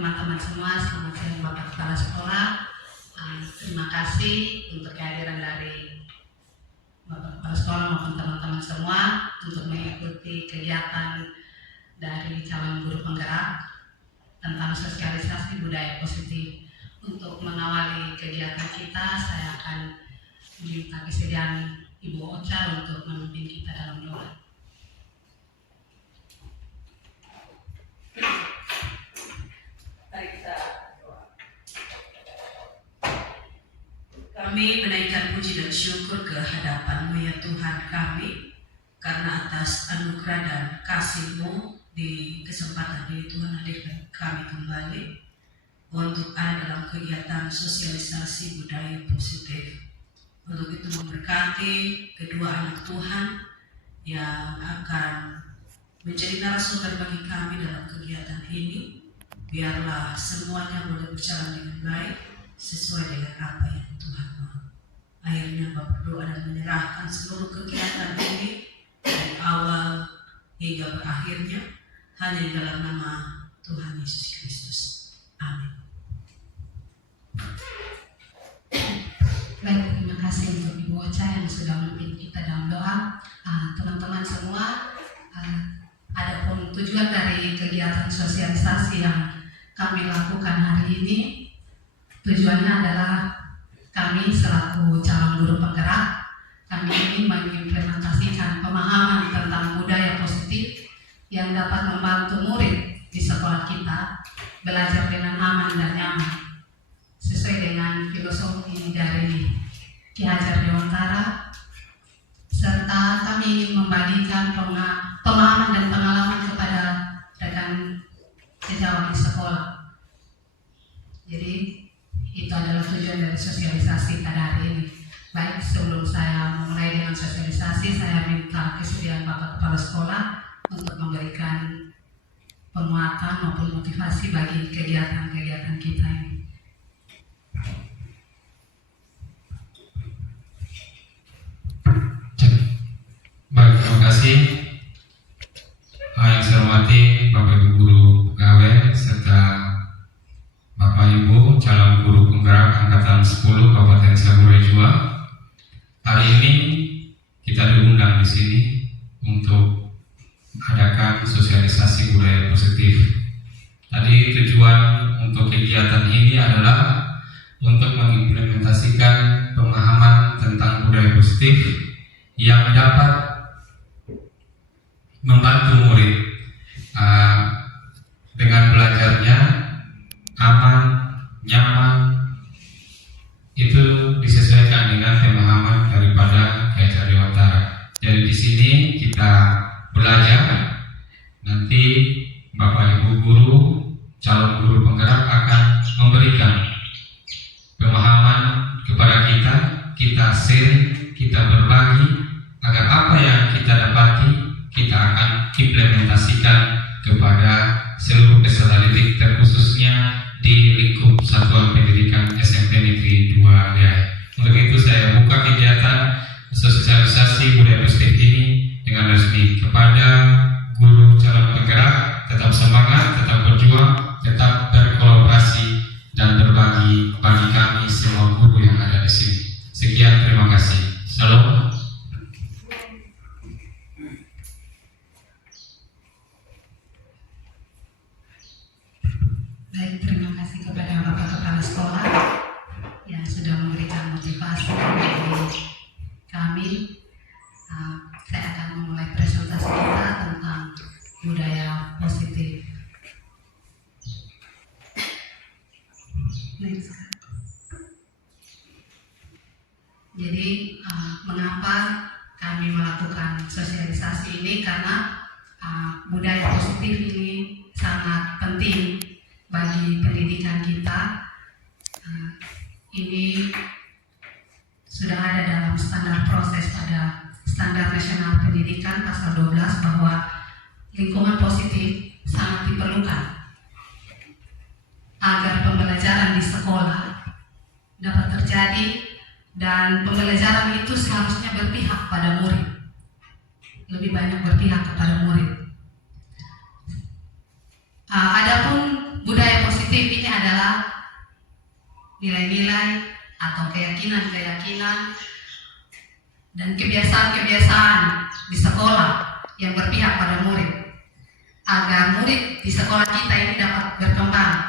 teman-teman semua, selamat siang Bapak Kepala Sekolah. Terima kasih untuk kehadiran dari Bapak Kepala Sekolah maupun teman-teman semua untuk mengikuti kegiatan dari calon guru penggerak tentang sosialisasi budaya positif. Untuk mengawali kegiatan kita, saya akan minta kesediaan Ibu Ocha untuk memimpin kita dalam doa. Kami menaikkan puji dan syukur ke hadapan-Mu ya Tuhan kami, karena atas anugerah dan kasih-Mu di kesempatan ini Tuhan hadirkan kami kembali untuk ada dalam kegiatan sosialisasi budaya positif. Untuk itu memberkati kedua anak Tuhan yang akan menjadi narasumber bagi kami dalam kegiatan ini. Biarlah semuanya boleh berjalan dengan baik sesuai dengan apa yang Tuhan mau. Akhirnya Bapak berdoa dan menyerahkan seluruh kegiatan ini dari awal hingga berakhirnya hanya di dalam nama Tuhan Yesus Kristus. Amin. Baik, terima kasih untuk Ibu Ocha yang sudah memimpin kita dalam doa. Teman-teman semua, adapun tujuan dari kegiatan sosialisasi yang kami lakukan hari ini, tujuannya adalah kami selaku calon guru penggerak, kami ingin mengimplementasikan pemahaman tentang budaya positif yang dapat membantu murid di sekolah kita belajar dengan aman dan nyaman sesuai dengan filosofi dari Ki Hajar Dewantara, serta kami ingin membagikan pemahaman dan pengalaman kepada rekan sejawat di sekolah. Jadi itu adalah tujuan dari sosialisasi pada hari ini. Baik, sebelum saya memulai dengan sosialisasi, saya minta kesediaan Bapak Kepala Sekolah untuk memberikan penguatan maupun motivasi bagi kegiatan-kegiatan kita ini. Baik, terima kasih. Yang saya hormati Bapak Ibu Guru Pegawai serta Bapak Ibu calon guru penggerak angkatan 10 Kabupaten Saburai Jua. Hari ini kita diundang di sini untuk mengadakan sosialisasi budaya positif. Tadi tujuan untuk kegiatan ini adalah untuk mengimplementasikan pemahaman tentang budaya positif yang dapat membantu murid dengan belajarnya aman, nyaman. Itu disesuaikan dengan pemahaman daripada Ki Hajar Dewantara. Jadi di sini kita belajar, nanti Bapak Ibu guru, calon guru penggerak akan memberikan pemahaman kepada kita share, kita berbagi agar apa yang kita dapati kita akan implementasikan kepada seluruh peserta didik, terkhususnya di lingkup Satuan Pendidikan SMP Negeri 2 Liai. Untuk itu saya buka kegiatan sosialisasi budaya positif ini dengan resmi kepada guru calon penggerak. Tetap semangat, tetap berjuang, tetap berkolaborasi dan berbagi bagi kami semua guru yang ada di sini. Sekian, terima kasih. Salam. Baik, terima kasih kepada Bapak Kepala Sekolah yang sudah memberikan motivasi bagi kami. Saya akan memulai presentasi kita tentang budaya positif. Next. Jadi, mengapa kami melakukan sosialisasi ini? Karena budaya positif ini sangat penting bagi pendidikan kita. Ini sudah ada dalam standar proses pada Standar Nasional Pendidikan pasal 12 bahwa lingkungan positif sangat diperlukan agar pembelajaran di sekolah dapat terjadi, dan pembelajaran itu seharusnya berpihak pada murid, lebih banyak berpihak kepada murid. Adapun budaya positif nilai-nilai atau keyakinan-keyakinan dan kebiasaan-kebiasaan di sekolah yang berpihak pada murid, agar murid di sekolah kita ini dapat berkembang.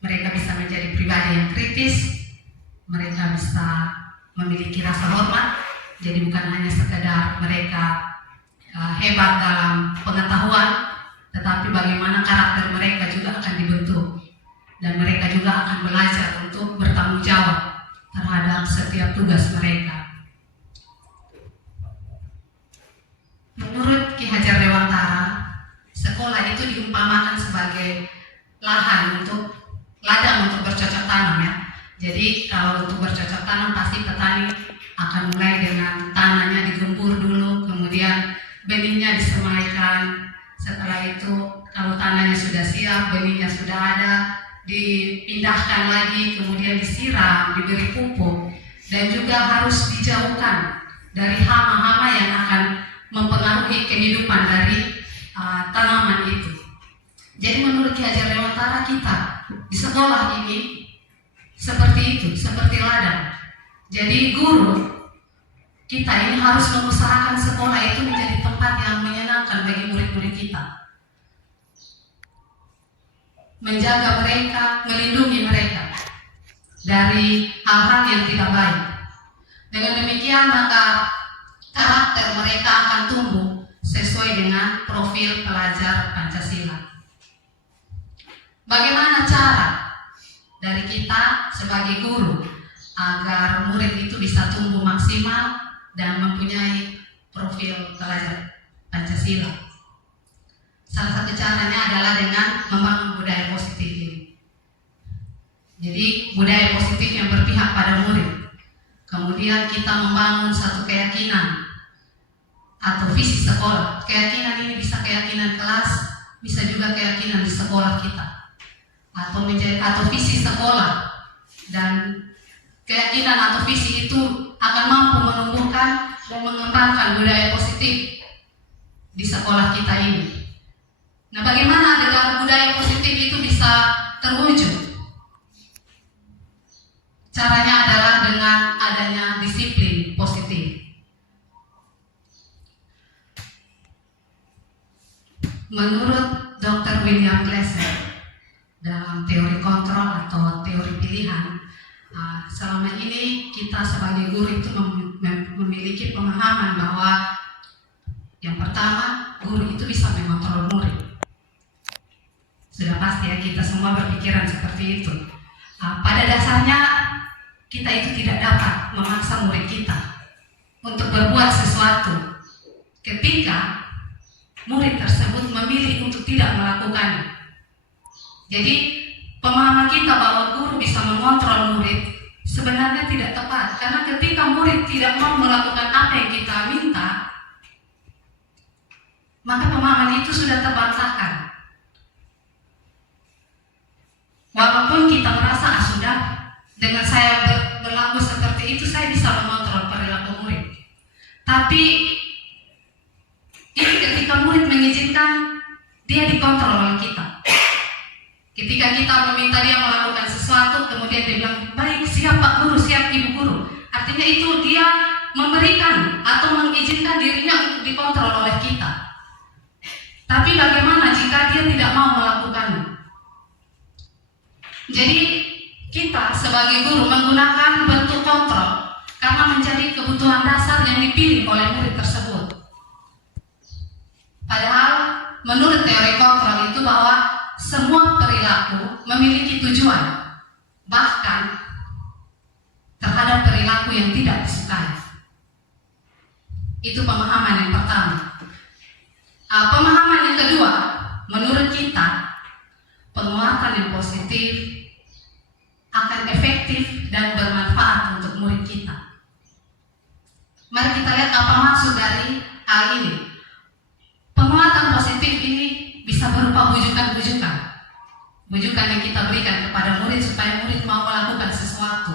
Mereka bisa menjadi pribadi yang kritis, mereka bisa memiliki rasa hormat, jadi bukan hanya sekedar mereka hebat dalam pengetahuan, tetapi bagaimana karakter mereka juga akan dibentuk, dan mereka juga akan belajar untuk bertanggung jawab terhadap setiap tugas mereka. Menurut Ki Hajar Dewantara, sekolah itu diumpamakan sebagai ladang untuk bercocok tanam ya. Jadi kalau untuk bercocok tanam pasti petani akan mulai dengan tanahnya digempur dulu, kemudian benihnya disemaikan. Setelah itu kalau tanahnya sudah siap, benihnya sudah ada, dipindahkan lagi, kemudian disiram, diberi pupuk, dan juga harus dijauhkan dari hama-hama yang akan mempengaruhi kehidupan dari tanaman itu. Jadi menurut Ki Hajar Dewantara, kita di sekolah ini seperti itu, seperti ladang. Jadi guru kita ini harus mengusahakan sekolah itu menjadi tempat yang menyenangkan bagi murid-murid kita, menjaga mereka, melindungi mereka dari hal-hal yang tidak baik. Dengan demikian maka karakter mereka akan tumbuh sesuai dengan profil pelajar Pancasila. Bagaimana cara dari kita sebagai guru agar murid itu bisa tumbuh maksimal dan mempunyai profil pelajar Pancasila? Salah satu caranya adalah dengan membangun budaya positif ini. Jadi budaya positif yang berpihak pada murid. Kemudian kita membangun satu keyakinan atau visi sekolah. Keyakinan ini bisa keyakinan kelas, bisa juga keyakinan di sekolah kita, atau visi sekolah. Dan keyakinan atau visi itu akan mampu menumbuhkan dan mengembangkan budaya positif di sekolah kita ini. Nah, bagaimana agar budaya positif itu bisa terwujud? Caranya adalah dengan adanya disiplin positif. Menurut Dr. William Glasser dalam teori kontrol atau teori pilihan, selama ini kita sebagai guru itu memiliki pemahaman bahwa yang pertama, guru itu bisa mengontrol murid. Sudah pasti ya, kita semua berpikiran seperti itu. Pada dasarnya kita itu tidak dapat memaksa murid kita untuk berbuat sesuatu ketika murid tersebut memilih untuk tidak melakukannya. Jadi pemahaman kita bahwa guru bisa mengontrol murid sebenarnya tidak tepat, karena ketika murid tidak mau melakukan apa yang kita minta, maka pemahaman itu sudah terbantahkan. Walaupun kita merasa sudah dengan saya berlaku seperti itu saya bisa mengontrol perilaku murid, tapi ini ketika murid mengizinkan dia dikontrol oleh kita. Ketika kita meminta dia melakukan sesuatu, kemudian dia bilang, baik, siap Pak Guru, siap Ibu Guru. Artinya itu dia memberikan atau mengizinkan dirinya untuk dikontrol oleh kita. Tapi bagaimana jika dia tidak mau melakukannya? Jadi kita sebagai guru menggunakan bentuk kontrol karena menjadi kebutuhan dasar yang dipilih oleh murid tersebut. Padahal menurut teori kontrol itu bahwa semua perilaku memiliki tujuan, bahkan terhadap perilaku yang tidak disukai. Itu pemahaman yang pertama. Pemahaman yang kedua, menurut kita, penguatan yang positif akan efektif dan bermanfaat untuk murid kita. Mari kita lihat apa maksud dari hal ini. Penguatan positif ini bisa berupa bujukan-bujukan yang kita berikan kepada murid supaya murid mau melakukan sesuatu.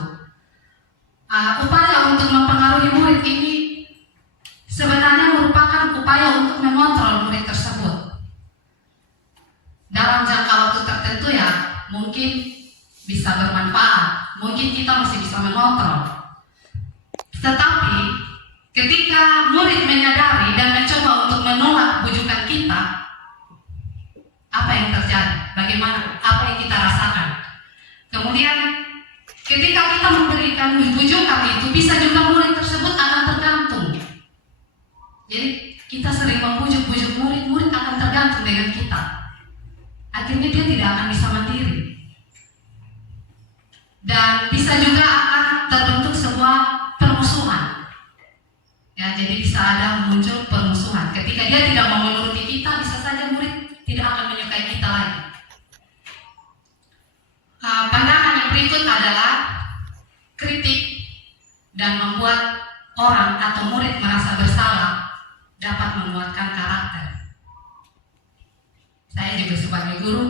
Upaya untuk mempengaruhi murid ini sebenarnya merupakan upaya untuk mengontrol murid tersebut. Dalam jangka waktu tertentu ya mungkin bisa bermanfaat, mungkin kita masih bisa mengontrol. Tetapi ketika murid menyadari dan mencoba untuk menolak bujukan kita, apa yang terjadi? Bagaimana? Apa yang kita rasakan? Kemudian ketika kita memberikan bujukan itu, bisa juga murid tersebut akan tergantung. Jadi kita sering membujuk-bujuk murid, murid akan tergantung dengan kita. Akhirnya dia tidak akan bisa mandiri. Dan bisa juga akan terbentuk sebuah permusuhan. Ya, jadi bisa ada muncul permusuhan. Ketika dia tidak mau menuruti kita, bisa saja murid tidak akan menyukai kita lagi. Pandangan yang berikut adalah kritik dan membuat orang atau murid merasa bersalah dapat menguatkan karakter. Saya juga sebagai guru,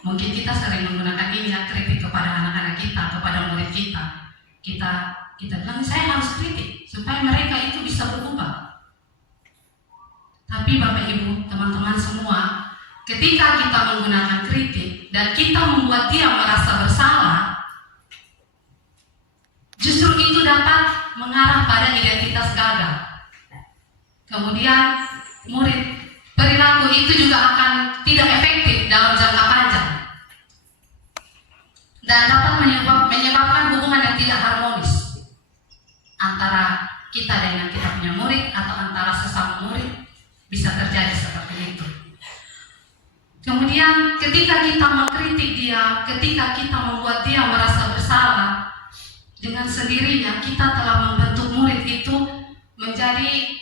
mungkin kita sering menggunakan ini ya, kritik kepada anak-anak kita, kepada murid kita. Kita bilang, saya harus kritik supaya mereka itu bisa berubah. Tapi Bapak Ibu, teman-teman semua, ketika kita menggunakan kritik dan kita membuat dia merasa bersalah, justru itu dapat mengarah pada identitas gagal. Kemudian murid, perilaku itu juga akan tidak efektif dalam jangka panjang dan dapat menyebabkan hubungan yang tidak harmonis antara kita dengan kita punya murid atau antara sesama murid, bisa terjadi seperti itu. Kemudian ketika kita mengkritik dia, ketika kita membuat dia merasa bersalah, dengan sendirinya kita telah membentuk murid itu menjadi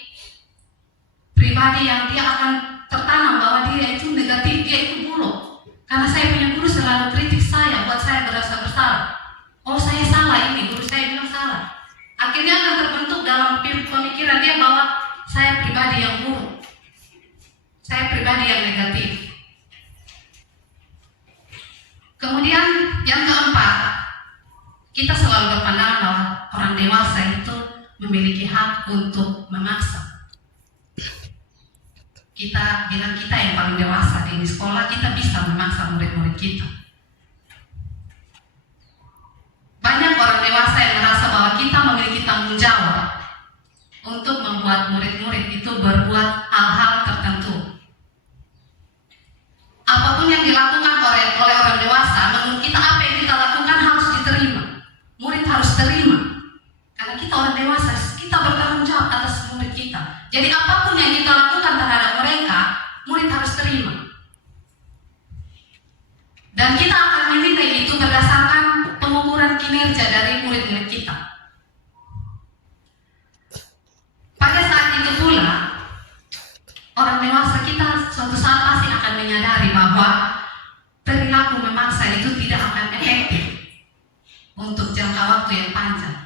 pribadi yang dia akan tertanam bahwa dia itu negatif, dia itu buruk. Karena saya punya guru selalu kritik saya, buat saya berasa bersalah. Oh, saya salah ini, guru saya bilang salah. Akhirnya akan terbentuk dalam pemikiran dia bahwa saya pribadi yang buruk, saya pribadi yang negatif. Kemudian yang keempat, kita selalu berpandangan bahwa orang dewasa itu memiliki hak untuk memaksa. Kita bilang kita yang paling dewasa di sekolah, kita bisa memaksa murid-murid kita. Banyak orang dewasa yang merasa bahwa kita memiliki tanggung jawab untuk membuat murid-murid itu berbuat hal-hal tertentu. Apapun yang dilakukan oleh orang dewasa, menurut kita apa yang kita lakukan harus diterima. Murid harus terima. Karena kita orang dewasa, kita bertanggung jawab atas murid kita. Jadi apapun yang kita lakukan terhadap mereka, murid harus terima. Dan kita akan menilai itu berdasarkan pengukuran kinerja dari murid-murid kita. Pada saat itu pula, orang dewasa kita suatu saat pasti akan menyadari bahwa perilaku memaksa itu tidak akan efektif untuk jangka waktu yang panjang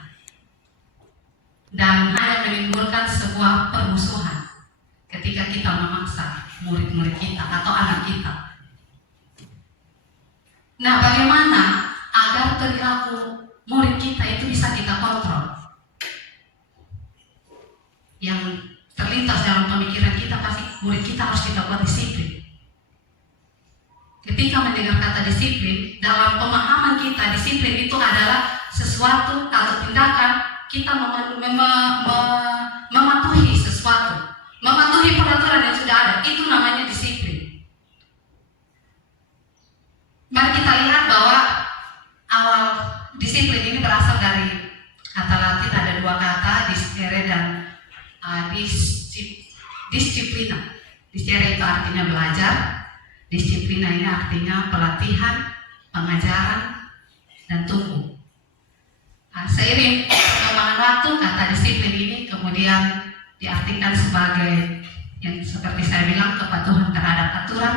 dan hanya menimbulkan sebuah permusuhan ketika kita memaksa murid-murid kita atau anak kita. Nah, bagaimana agar perilaku murid kita itu bisa kita kontrol? Yang terlintas dalam pemikiran kita pasti murid kita harus kita buat disiplin. Ketika mendengar kata disiplin, dalam pemahaman kita disiplin itu adalah sesuatu atau tindakan kita mematuhi sesuatu, mematuhi peraturan yang sudah ada, itu namanya disiplin. Mari kita lihat bahwa awal disiplin ini berasal dari kata Latin, ada dua kata, discere dan disciplina. Discere itu artinya belajar, disiplina ini artinya pelatihan, pengajaran, dan tumbuh. Seiring perkembangan waktu, kata disiplin ini kemudian diartikan sebagai yang seperti saya bilang, kepatuhan terhadap aturan,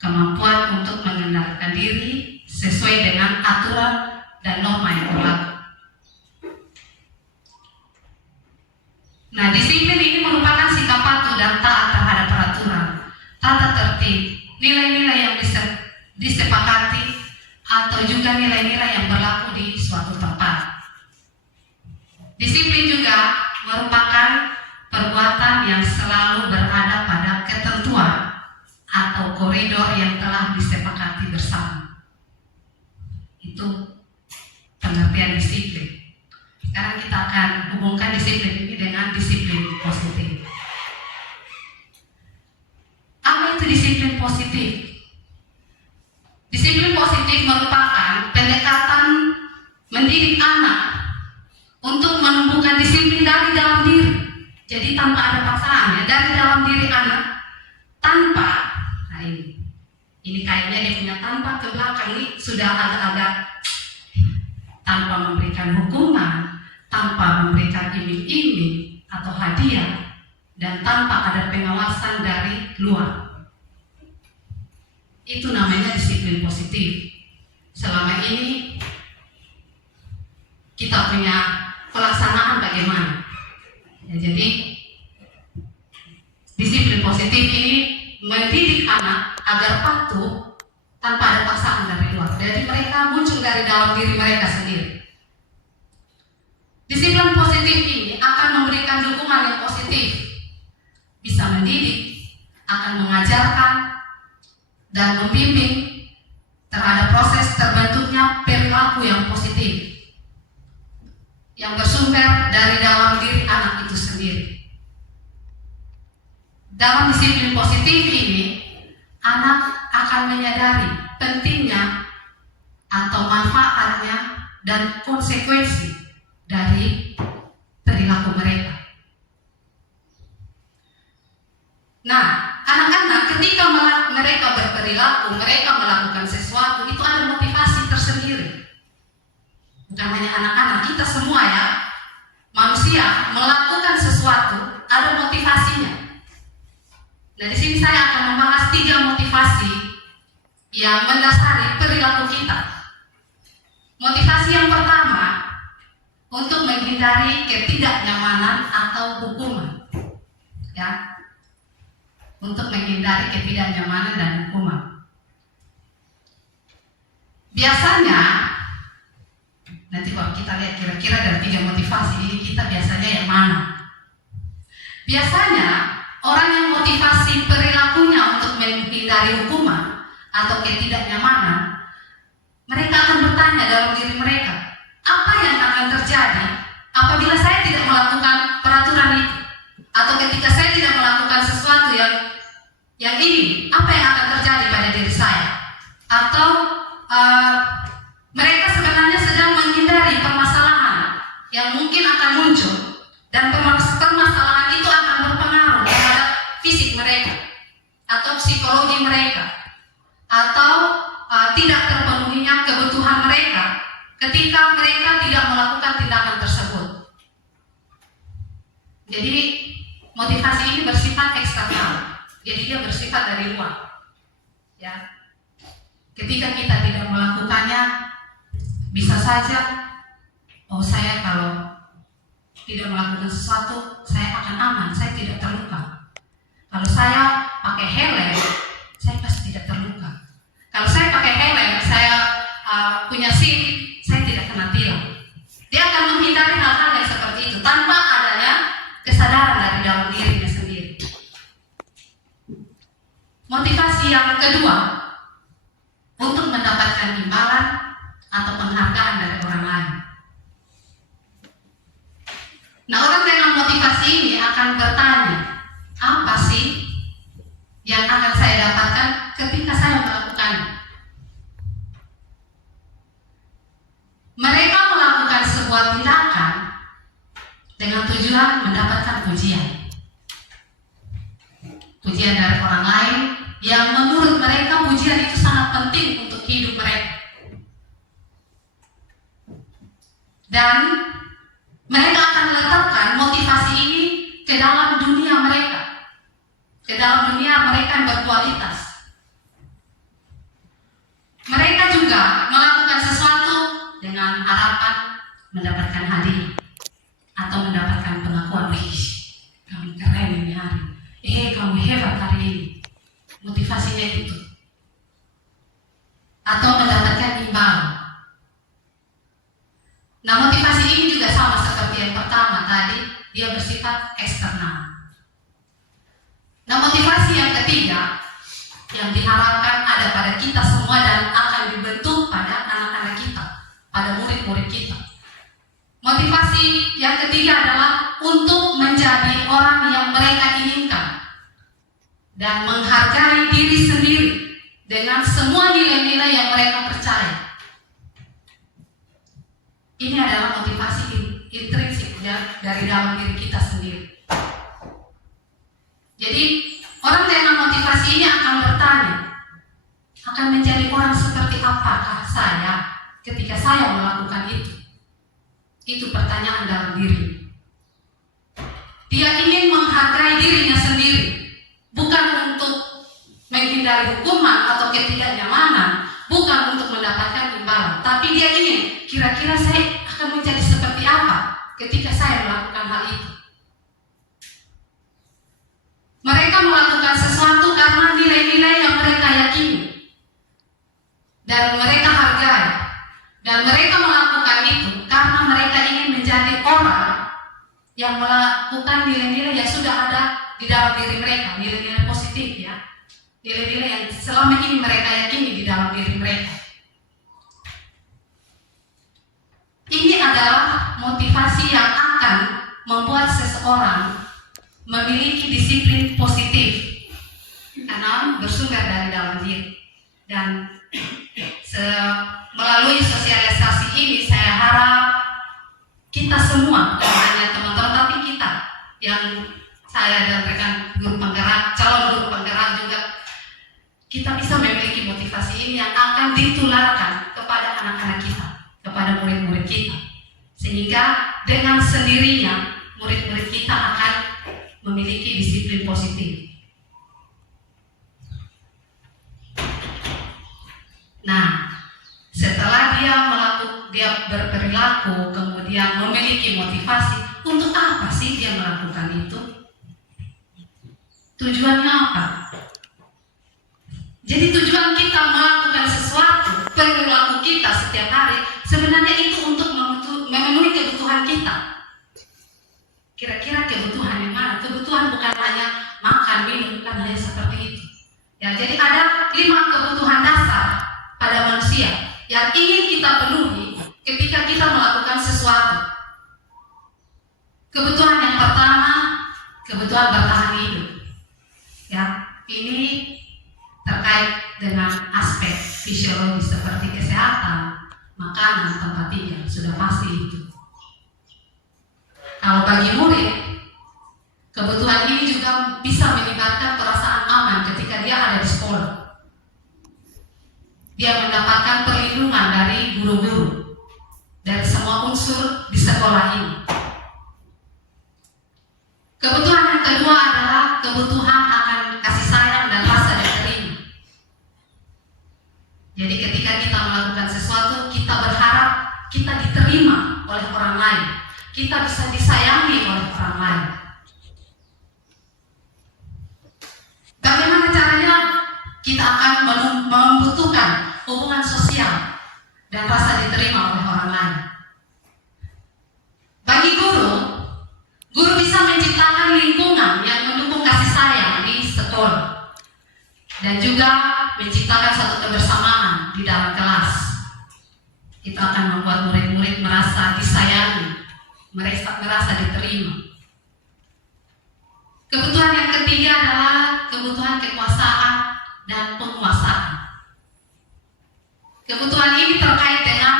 kemampuan untuk mengendalikan diri sesuai dengan aturan dan norma yang berlaku. Nah, disiplin ini merupakan sikap patuh dan taat terhadap peraturan, tata tertib, nilai-nilai yang disepakati, atau juga nilai-nilai yang berlaku di suatu tempat. Disiplin juga merupakan perbuatan yang selalu berada pada ketentuan atau koridor yang telah disepakati bersama. Itu disiplin ini dengan disiplin positif. Apa itu disiplin positif? Disiplin positif merupakan pendekatan mendidik anak untuk menumbuhkan disiplin dari dalam diri. Jadi tanpa ada paksaan ya, dari dalam diri anak, tanpa, nah ini kayaknya dia punya tanpa ke belakang ini sudah agak-agak, tanpa memberikan hukuman, tanpa memberikan iming-iming atau hadiah, dan tanpa ada pengawasan dari luar. Itu namanya disiplin positif. Selama ini kita punya pelaksanaan bagaimana? Ya, jadi disiplin positif ini mendidik anak agar patuh tanpa ada paksaan dari luar. Jadi mereka muncul dari dalam diri mereka sendiri. Disiplin positif ini akan memberikan dukungan yang positif, bisa mendidik, akan mengajarkan dan membimbing terhadap proses terbentuknya perilaku yang positif yang bersumber dari dalam diri anak itu sendiri. Dalam disiplin positif ini, anak akan menyadari pentingnya atau manfaatnya dan konsekuensi dari perilaku mereka. Nah, anak-anak ketika mereka berperilaku, mereka melakukan sesuatu, itu ada motivasi tersendiri. Bukan hanya anak-anak, kita semua ya, manusia melakukan sesuatu, ada motivasinya. Nah, di sini saya akan membahas 3 motivasi yang mendasari perilaku kita. Motivasi yang pertama, untuk menghindari ketidaknyamanan atau hukuman. Ya. Untuk menghindari ketidaknyamanan dan hukuman. Biasanya, nanti kalau kita lihat kira-kira dari 3 motivasi ini kita biasanya yang mana? Biasanya orang yang motivasi perilakunya untuk menghindari hukuman atau ketidaknyamanan, mereka akan bertanya dalam diri mereka, apa yang akan terjadi apabila saya tidak melakukan peraturan itu? Atau ketika saya tidak melakukan sesuatu yang ini, apa yang akan terjadi pada diri saya? Atau mereka sebenarnya sedang menghindari permasalahan yang mungkin akan muncul, dan permasalahan itu akan berpengaruh terhadap fisik mereka atau psikologi mereka, atau tidak terpenuhinya kebutuhan mereka ketika mereka tidak melakukan tindakan tersebut. Jadi motivasi ini bersifat eksternal, jadi dia bersifat dari luar. Ya, ketika kita tidak melakukannya, bisa saja, oh saya kalau tidak melakukan sesuatu, saya akan aman, saya tidak terluka. Kalau saya pakai helm, saya pasti tidak terluka. Kalau saya pakai helm, saya punya SIM, saya tidak kena tilang. Dia akan menghindari hal-hal yang seperti itu tanpa adanya kesadaran dari dalam dirinya sendiri. Motivasi yang kedua, untuk mendapatkan imbalan atau penghargaan dari orang lain. Nah, orang dengan motivasi ini akan bertanya, apa sih yang akan saya dapatkan ketika saya melakukannya? Mereka melakukan sebuah tindakan dengan tujuan mendapatkan pujian. Pujian dari orang lain yang menurut mereka pujian itu sangat penting untuk hidup mereka. Dan mereka akan meletakkan motivasi ini ke dalam dunia mereka, ke dalam dunia mereka yang berkualitas. Mereka juga melakukan sesuatu dengan harapan mendapatkan hadiah atau mendapatkan pengakuan, kamu keren ini hari, kamu hebat hari ini. Motivasinya itu, atau mendapatkan imbalan. Nah, motivasi ini juga sama seperti yang pertama tadi, dia bersifat eksternal. Nah, motivasi yang ketiga yang diharapkan ada pada kita semua dan akan dibentuk pada anak-anak kita, pada murid-murid kita. Motivasi yang ketiga adalah untuk menjadi orang yang mereka inginkan dan menghargai diri sendiri dengan semua nilai-nilai yang mereka percaya. Ini adalah motivasi intrinsik ya, dari dalam diri kita sendiri. Jadi orang dengan motivasi ini akan bertanya, akan menjadi orang seperti apakah saya ketika saya melakukan itu? Itu pertanyaan dalam diri. Dia ingin menghargai dirinya sendiri, bukan untuk menghindari hukuman atau ketidaknyamanan, bukan untuk mendapatkan imbalan, tapi dia ingin kira-kira saya akan menjadi seperti apa ketika saya melakukan hal itu. Mereka melakukan sesuatu karena nilai-nilai yang mereka yakini dan mereka hargai, dan mereka melakukan itu karena mereka ingin menjadi orang yang melakukan nilai-nilai yang sudah ada di dalam diri mereka, nilai-nilai positif ya, nilai-nilai yang selama ini mereka yakini di dalam diri mereka. Ini adalah motivasi yang akan membuat seseorang memiliki disiplin positif karena bersumber dari dalam diri. Dan melalui sosialisasi ini saya harap kita semua, bukan hanya teman-teman tapi kita yang saya dan rekan guru penggerak, calon guru penggerak juga, kita bisa memiliki motivasi ini yang akan ditularkan kepada anak-anak kita, kepada murid-murid kita, sehingga dengan sendirinya murid-murid kita akan memiliki disiplin positif. Nah, setelah dia berperilaku, kemudian memiliki motivasi, untuk apa sih dia melakukan itu? Tujuannya apa? Jadi tujuan kita melakukan sesuatu, perilaku kita setiap hari, sebenarnya itu untuk memenuhi kebutuhan kita. Kira-kira kebutuhan yang mana? Kebutuhan bukan hanya makan, minum, bukan hanya seperti itu. Ya, jadi ada 5 kebutuhan dasar pada manusia yang ingin kita penuhi ketika kita melakukan sesuatu. Kebutuhan yang pertama, kebutuhan bertahan hidup. Ya, ini terkait dengan aspek fisiologis seperti kesehatan, makanan, tempat tinggal, sudah pasti itu. Kalau bagi murid, kebutuhan ini juga bisa melibatkan perasaan aman ketika dia ada di sekolah. Dia mendapatkan perlindungan dari guru-guru, dari semua unsur di sekolah ini. Kebutuhan yang kedua adalah kebutuhan akan kasih sayang dan rasa diterima. Jadi ketika kita melakukan sesuatu, kita berharap kita diterima oleh orang lain, kita bisa disayangi oleh orang lain. Bagaimana caranya? Kita akan membutuhkan hubungan sosial dan rasa diterima oleh orang lain. Bagi guru bisa menciptakan lingkungan yang mendukung kasih sayang di sekolah dan juga menciptakan satu kebersamaan di dalam kelas. Itu akan membuat murid-murid merasa disayangi, merasa diterima. Kebutuhan yang ketiga adalah kebutuhan kekuasaan dan penguasaan. Kebutuhan ini terkait dengan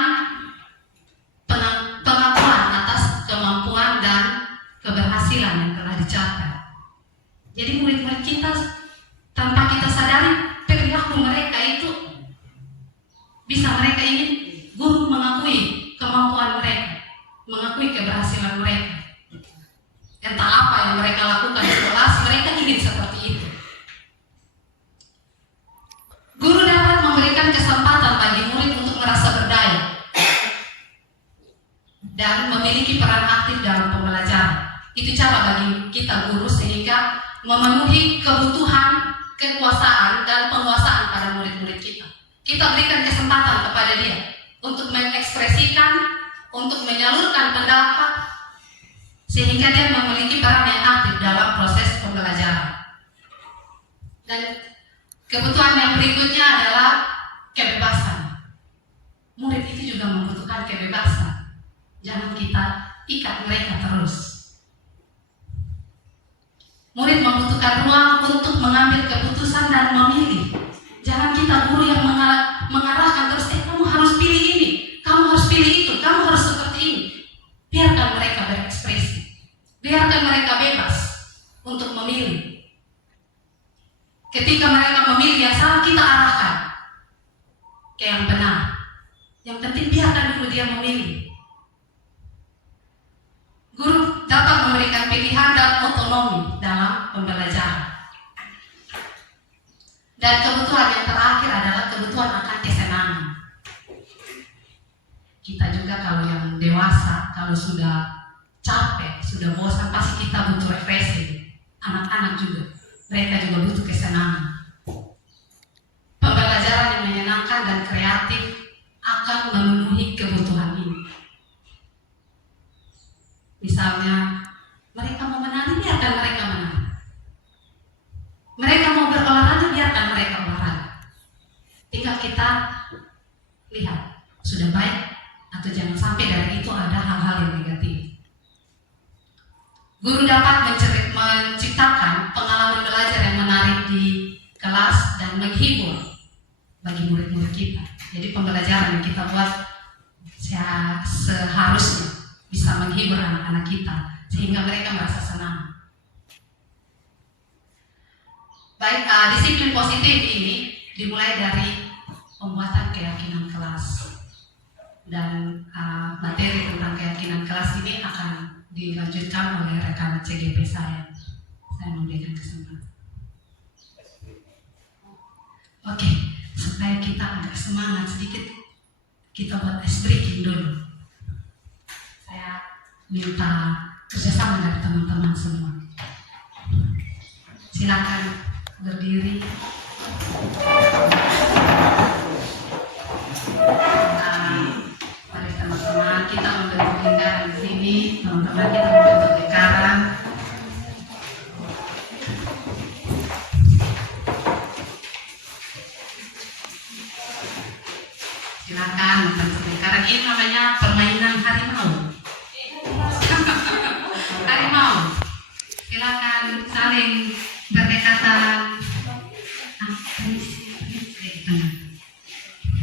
pengakuan atas kemampuan dan keberhasilan yang telah dicapai. Jadi murid-murid kita tanpa kita sadari perilaku mereka itu bisa mereka ingin guru mengakui kemampuan mereka, mengakui keberhasilan mereka. Entah apa yang mereka lakukan di kelas, mereka ingin seperti itu. Guru dapat memberikan kesempatan bagi murid untuk merasa berdaya dan memiliki peran aktif dalam pembelajaran. Itu cara bagi kita guru sehingga memenuhi kebutuhan kekuasaan dan penguasaan pada murid-murid kita. Kita berikan kesempatan kepada dia untuk mengekspresikan, untuk menyalurkan pendapat, sehingga dia memiliki peran yang aktif dalam proses pembelajaran. Dan kebutuhan yang berikutnya adalah kebebasan. Murid itu juga membutuhkan kebebasan. Jangan kita ikat mereka terus. Murid membutuhkan ruang untuk mengambil keputusan dan memilih. Jangan kita guru yang mengarahkan terus, kamu harus pilih ini, kamu harus pilih itu, kamu harus seperti ini. Biarkan mereka berekspresi, biarkan mereka bebas untuk memilih. Ketika mereka memilih yang salah, kita arahkan ke yang benar. Yang penting biarkan dulu dia memilih. Guru dapat memberikan pilihan dan otonomi dalam pembelajaran. Dan kebutuhan yang terakhir adalah kebutuhan akan kesenangan. Kita juga kalau yang dewasa, kalau sudah capek, sudah bosan, pasti kita butuh refreshing. Anak-anak juga, mereka juga butuh kesenangan. Pembelajaran yang menyenangkan dan kreatif akan memenuhi kebutuhan ini. Misalnya, mereka mau menari, biarkan mereka menari. Mereka mau berolahraga, biarkan mereka olahraga. Tinggal kita lihat, sudah baik atau jangan sampai dari itu ada hal-hal yang negatif. Guru dapat menciptakan pengalaman belajar yang menarik di kelas dan menghibur bagi murid-murid kita. Jadi pembelajaran yang kita buat seharusnya bisa menghibur anak-anak kita sehingga mereka merasa senang. Baik, disiplin positif ini dimulai dari pembuatan keyakinan kelas, dan materi tentang keyakinan kelas ini akan dilanjutkan oleh rekan CGP saya. Saya memberikan kesempatan. Oke, supaya kita agak semangat sedikit, kita buat ice breaking dulu. Saya minta kerjasama dari teman-teman semua. Silakan berdiri. Mari teman-teman, kita membentuk lingkaran di sini. Teman-teman, kita membentuk lingkaran. Silakan membentuk lingkaran. Ini namanya permainan harimau. Harimau. Silakan saling berdekatan.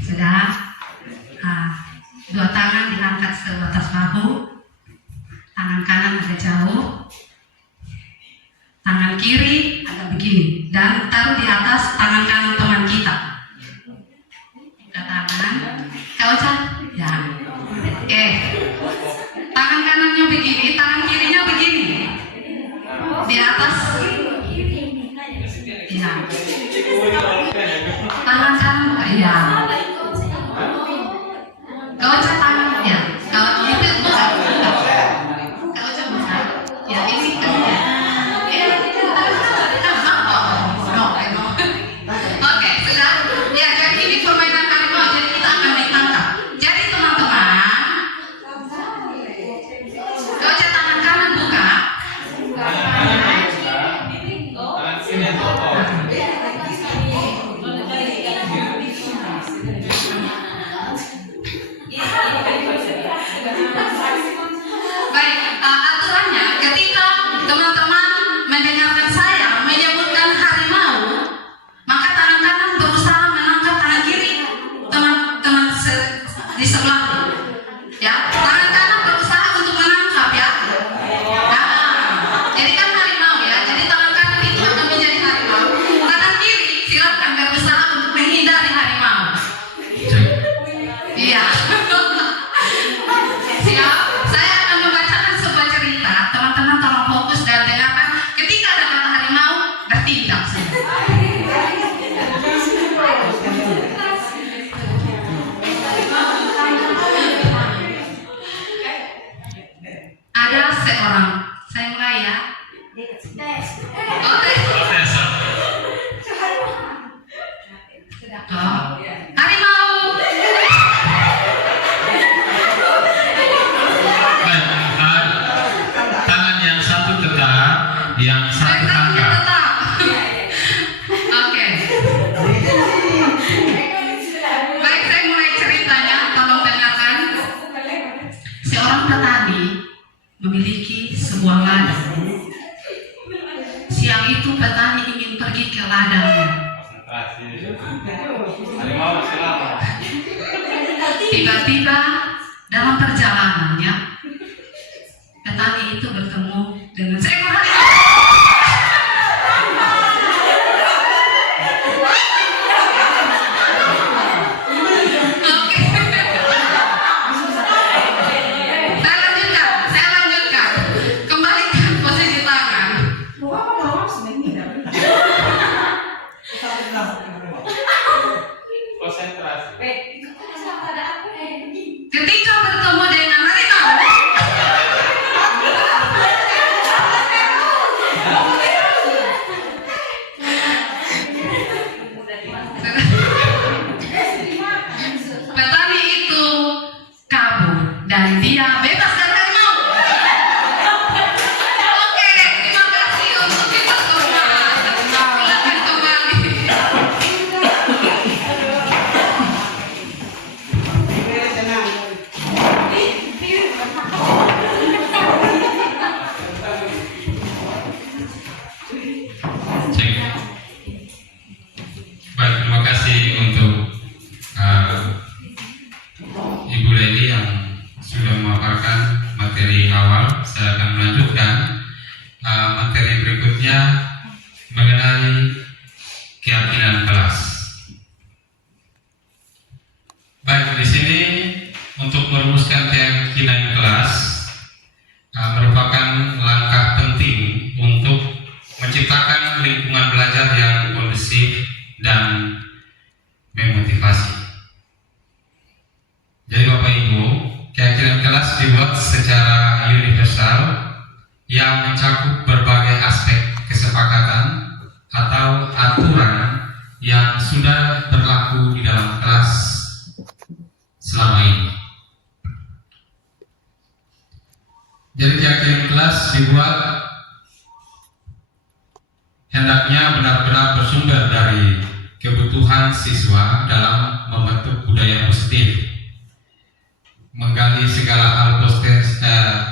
Sudah. Dua tangan diangkat sebatas bahu. Tangan kanan agak jauh. Tangan kiri agak begini. Dan taruh di atas tangan kanan teman kita. Tangan. Kalau ya. Oke. Tangan kanannya begini, tangan kirinya begini. Di atas. Ya. Tangan kanan, ya. Kalau tangan, ya. Kalau itu bukan. Kalau bukan, ya ini kan. Oke, sudah. Ya, jadi ini permainan harimau, jadi kita akan ditangkap. Jadi teman-teman, kalau tangan kanan buka. Baik, aturannya ketika teman-teman mendengarkan saya menyebutkan harimau, maka tangan kanan berusaha menangkap tangan kiri teman-teman di sebelah. Ya, tangan kanan berusaha untuk menangkap ya. Nah, jadi kan harimau ya. Jadi tangan kanan itu akan menjadi harimau. Tangan kiri silakan berusaha untuk menghindari harimau. Iya. Siap. Saya akan membacakan sebuah cerita. Teman-teman tolong fokus dan dengarkan. Ketika ada kata harimau, bertindak. Ada seorang, saya mulai ya. Harimau. tiba-tiba dalam perjalanannya petani itu bertemu dengan seekor harimau. Saya lanjutkan. Kembalikan posisi tangan. Konsentrasi. Ketika bertemu dengan harimau, petani itu kabur dan dia bebas dari harimau. Oke, terima kasih untuk kita semua. Silakan kembali. Cek. Baik, terima kasih untuk Ibu Leli yang sudah memaparkan materi awal. Saya akan melanjutkan materi berikutnya mengenai keyakinan kelas. Baik, di sini untuk merumuskan keyakinan kelas merupakan langkah penting untuk menciptakan lingkungan belajar yang kondusif dan memotivasi. Jadi Bapak Ibu, keyakinan kelas dibuat secara universal yang mencakup berbagai aspek kesepakatan atau aturan yang sudah berlaku di dalam kelas selama ini. Jadi keyakinan kelas dibuat hendaknya benar-benar bersumber dari kebutuhan siswa dalam membentuk budaya positif, menggali segala hal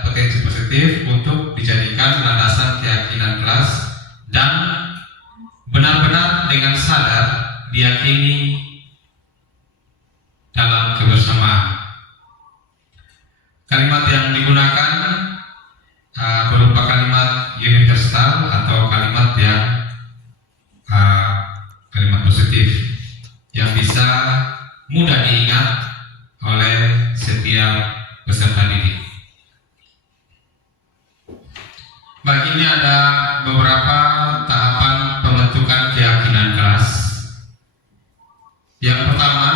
potensi positif untuk dijadikan landasan keyakinan kelas dan benar-benar dengan sadar diyakini dalam kebersamaan. Kalimat yang digunakan berupa kalimat universal atau kalimat yang kalimat positif yang bisa mudah diingat oleh setiap peserta didik. Baik, ini ada beberapa tahapan pembentukan keyakinan kelas. Yang pertama,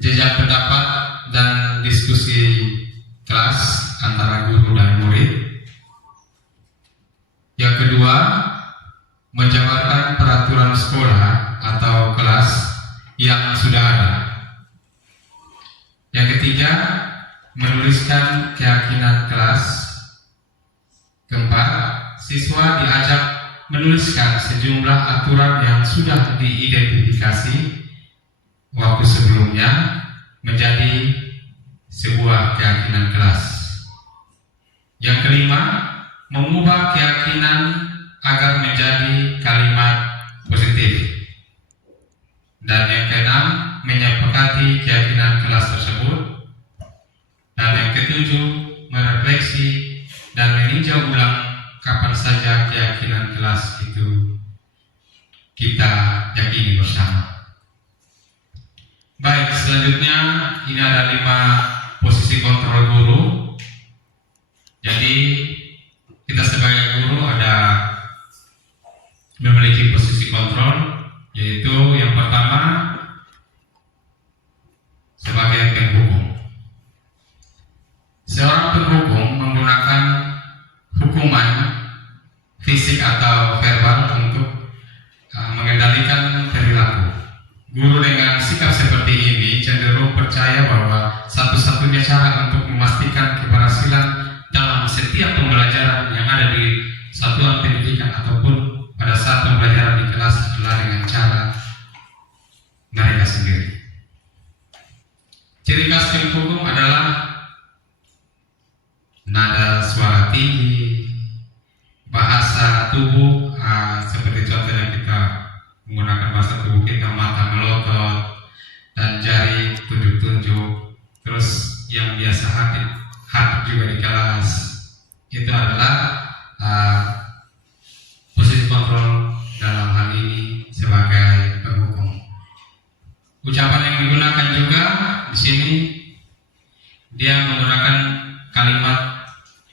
jejak pendapat dan diskusi kelas antara guru dan murid. Yang kedua, menjabarkan peraturan sekolah atau kelas yang sudah ada. Yang ketiga, menuliskan keyakinan kelas. Keempat, siswa diajak menuliskan sejumlah aturan yang sudah diidentifikasi waktu sebelumnya menjadi sebuah keyakinan kelas. Yang kelima, mengubah keyakinan agar menjadi kalimat positif. Dan yang keenam, menyepakati keyakinan kelas tersebut. Dan yang ketujuh, merefleksi dan meninjau ulang kapan saja keyakinan kelas itu kita yakini bersama. Baik, selanjutnya ini ada 5 posisi kontrol guru. Jadi kita sebagai guru ada memiliki posisi kontrol, yaitu yang pertama sebagai penghukum. Seorang penghukum menggunakan hukuman fisik atau verbal untuk mengendalikan perilaku. Guru dengan sikap seperti ini cenderung percaya bahwa satu-satunya cara untuk memastikan keberhasilan dalam setiap pembelajaran yang ada di satuan pendidikan ataupun pada saat pembelajaran di kelas adalah dengan cara mereka sendiri. Ciri khas penghukum adalah nada suara tinggi, bahasa tubuh, seperti contohnya kita menggunakan bahasa tubuh kita, mata melotot, dan jari tunjuk-tunjuk, terus yang biasa habib juga di kelas, itu adalah posisi kontrol dalam hal ini sebagai penghukum. Ucapan yang digunakan juga di sini, dia menggunakan kalimat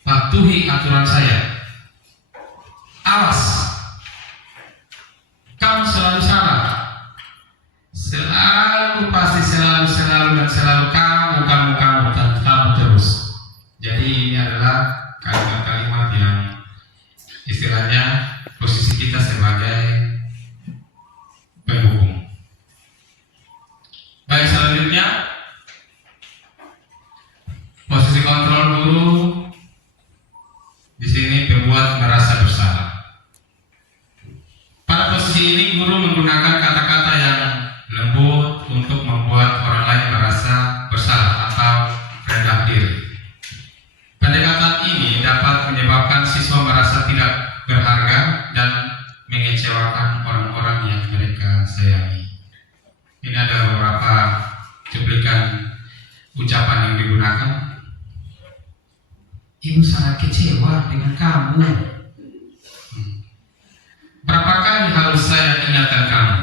patuhi aturan saya. Awas, kamu selalu salah, selalu pasti selalu dan selalu kamu dan kamu terus. Jadi ini adalah kalimat-kalimat yang istilahnya posisi kita sebagai penghukum. Baik, selanjutnya posisi kontrol guru di sini membuat merasa bersalah. Pada posisi ini guru menggunakan kata-kata yang lembut untuk membuat orang lain merasa bersalah atau rendah diri. Pendekatan ini dapat menyebabkan siswa merasa tidak berharga dan mengecewakan orang-orang yang mereka sayangi. Ini ada beberapa cuplikan ucapan yang digunakan. Ibu sangat kecewa dengan kamu. Berapa kali harus saya ingatkan kamu?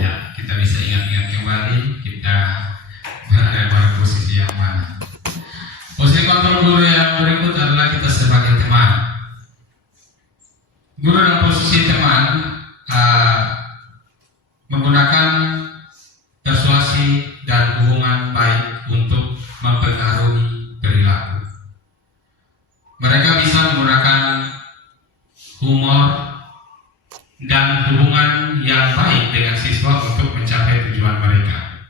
Ya, kita bisa ingat-ingat kembali kita berada pada posisi yang mana. Posisi kontrol guru yang berikut adalah kita sebagai teman. Guru dalam posisi teman menggunakan persuasi dan hubungan baik untuk mempengaruhi perilaku. Mereka bisa menggunakan humor dan hubungan yang baik dengan siswa untuk mencapai tujuan mereka.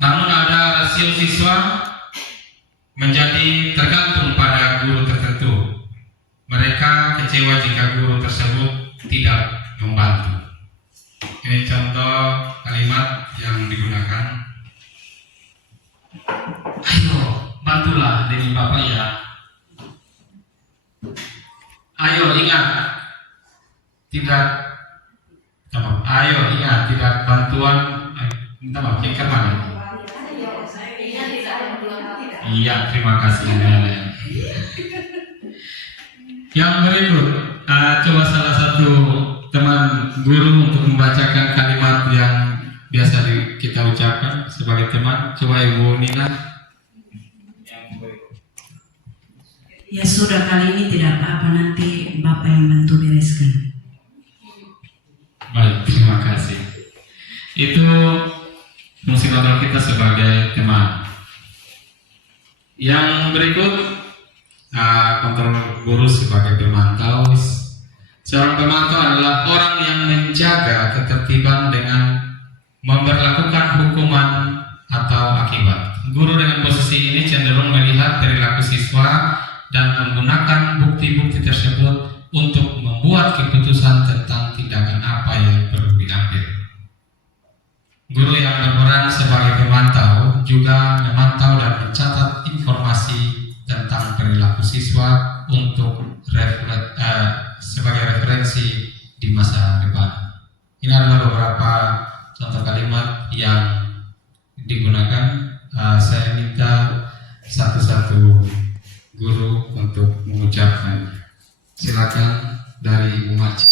Namun ada rasio siswa menjadi tergantung pada guru tertentu. Mereka kecewa jika guru tersebut tidak membantu. Ini contoh kalimat yang digunakan. Ayo, bantulah demi Bapak ya. Ayo ingat, tidak bantuan. Minta maaf, yang kemana? Iya, terima kasih. Yang berikut, coba salah satu teman guru untuk membacakan kalimat yang biasa kita ucapkan sebagai teman. Coba Ibu Nina. Ya sudah, kali ini tidak apa-apa, nanti Bapak yang bantu bereskan. Baik, terima kasih. Itu fungsi kontrol kita sebagai teman. Yang berikut, kontrol guru sebagai pemantau. Seorang pemantau adalah orang yang menjaga ketertiban dengan memberlakukan hukuman atau akibat. Guru dengan posisi ini cenderung melihat perilaku siswa dan menggunakan bukti-bukti tersebut untuk membuat keputusan tentang tindakan apa yang perlu diambil. Guru yang berperan sebagai pemantau juga memantau dan mencatat informasi tentang perilaku siswa untuk sebagai referensi di masa depan. Ini adalah beberapa contoh kalimat yang digunakan. Saya minta satu-satu guru untuk mengucapkan. Silakan dari Ibu Marci.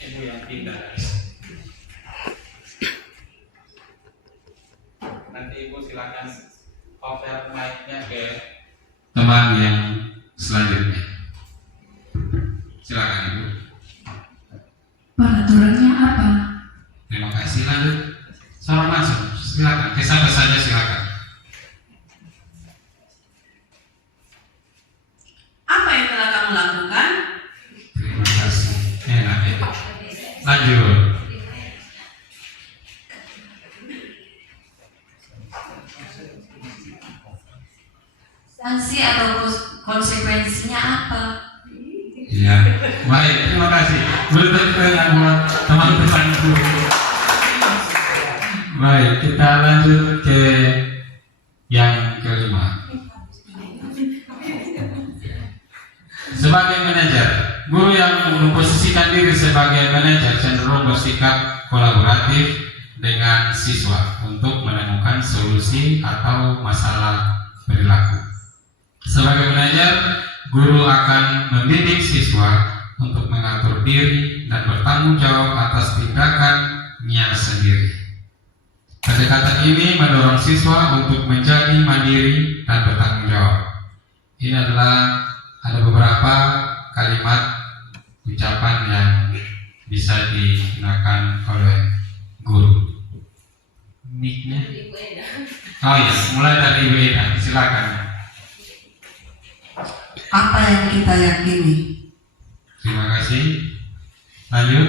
Ibu yang pindah. Nanti Ibu silakan over mic-nya ke teman yang selanjutnya. Silakan Ibu. Peraturannya apa? Terima kasih. Lanjut. Salam langsung. Silakan. Kesana saja silakan. Apa yang telah kamu lakukan? Terima kasih. Enak ya. Lanjut. Sanksi atau konsekuensinya apa? Ya, baik. Terima kasih. Bertemu buat teman-teman guru. Baik, kita lanjut ke yang kelima. Sebagai manajer, Guru yang memposisikan diri sebagai manajer cenderung bersikap kolaboratif dengan siswa untuk menemukan solusi atau masalah perilaku. Sebagai manajer, guru akan membimbing siswa untuk mengatur diri dan bertanggung jawab atas tindakannya sendiri. Pendekatan ini mendorong siswa untuk menjadi mandiri dan bertanggung jawab. Ini adalah ada beberapa kalimat ucapan yang bisa digunakan oleh guru. Mic-nya? Oh iya, mulai dari Ibu Ida, silakan. Apa yang kita yakini? Terima kasih. Lanjut.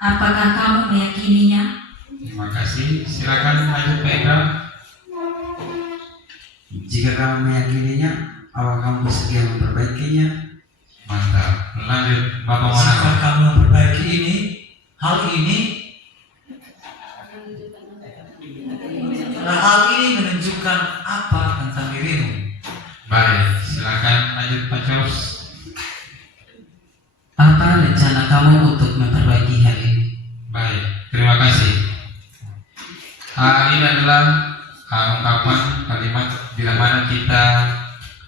Apakah kamu meyakininya? Terima kasih. Silakan lanjut Pak Indra. Jika kamu meyakininya, apakah kamu bersedia memperbaikinya? Mantap. Lanjut Bapak Jika Monaco. kamu memperbaiki hal ini menunjukkan apa tentang dirimu? Baik, silakan lanjut Pak Charles. Apa rencana kamu untuk memperbaiki hal ini? Baik, terima kasih. Ini adalah ungkapan kalimat bila mana kita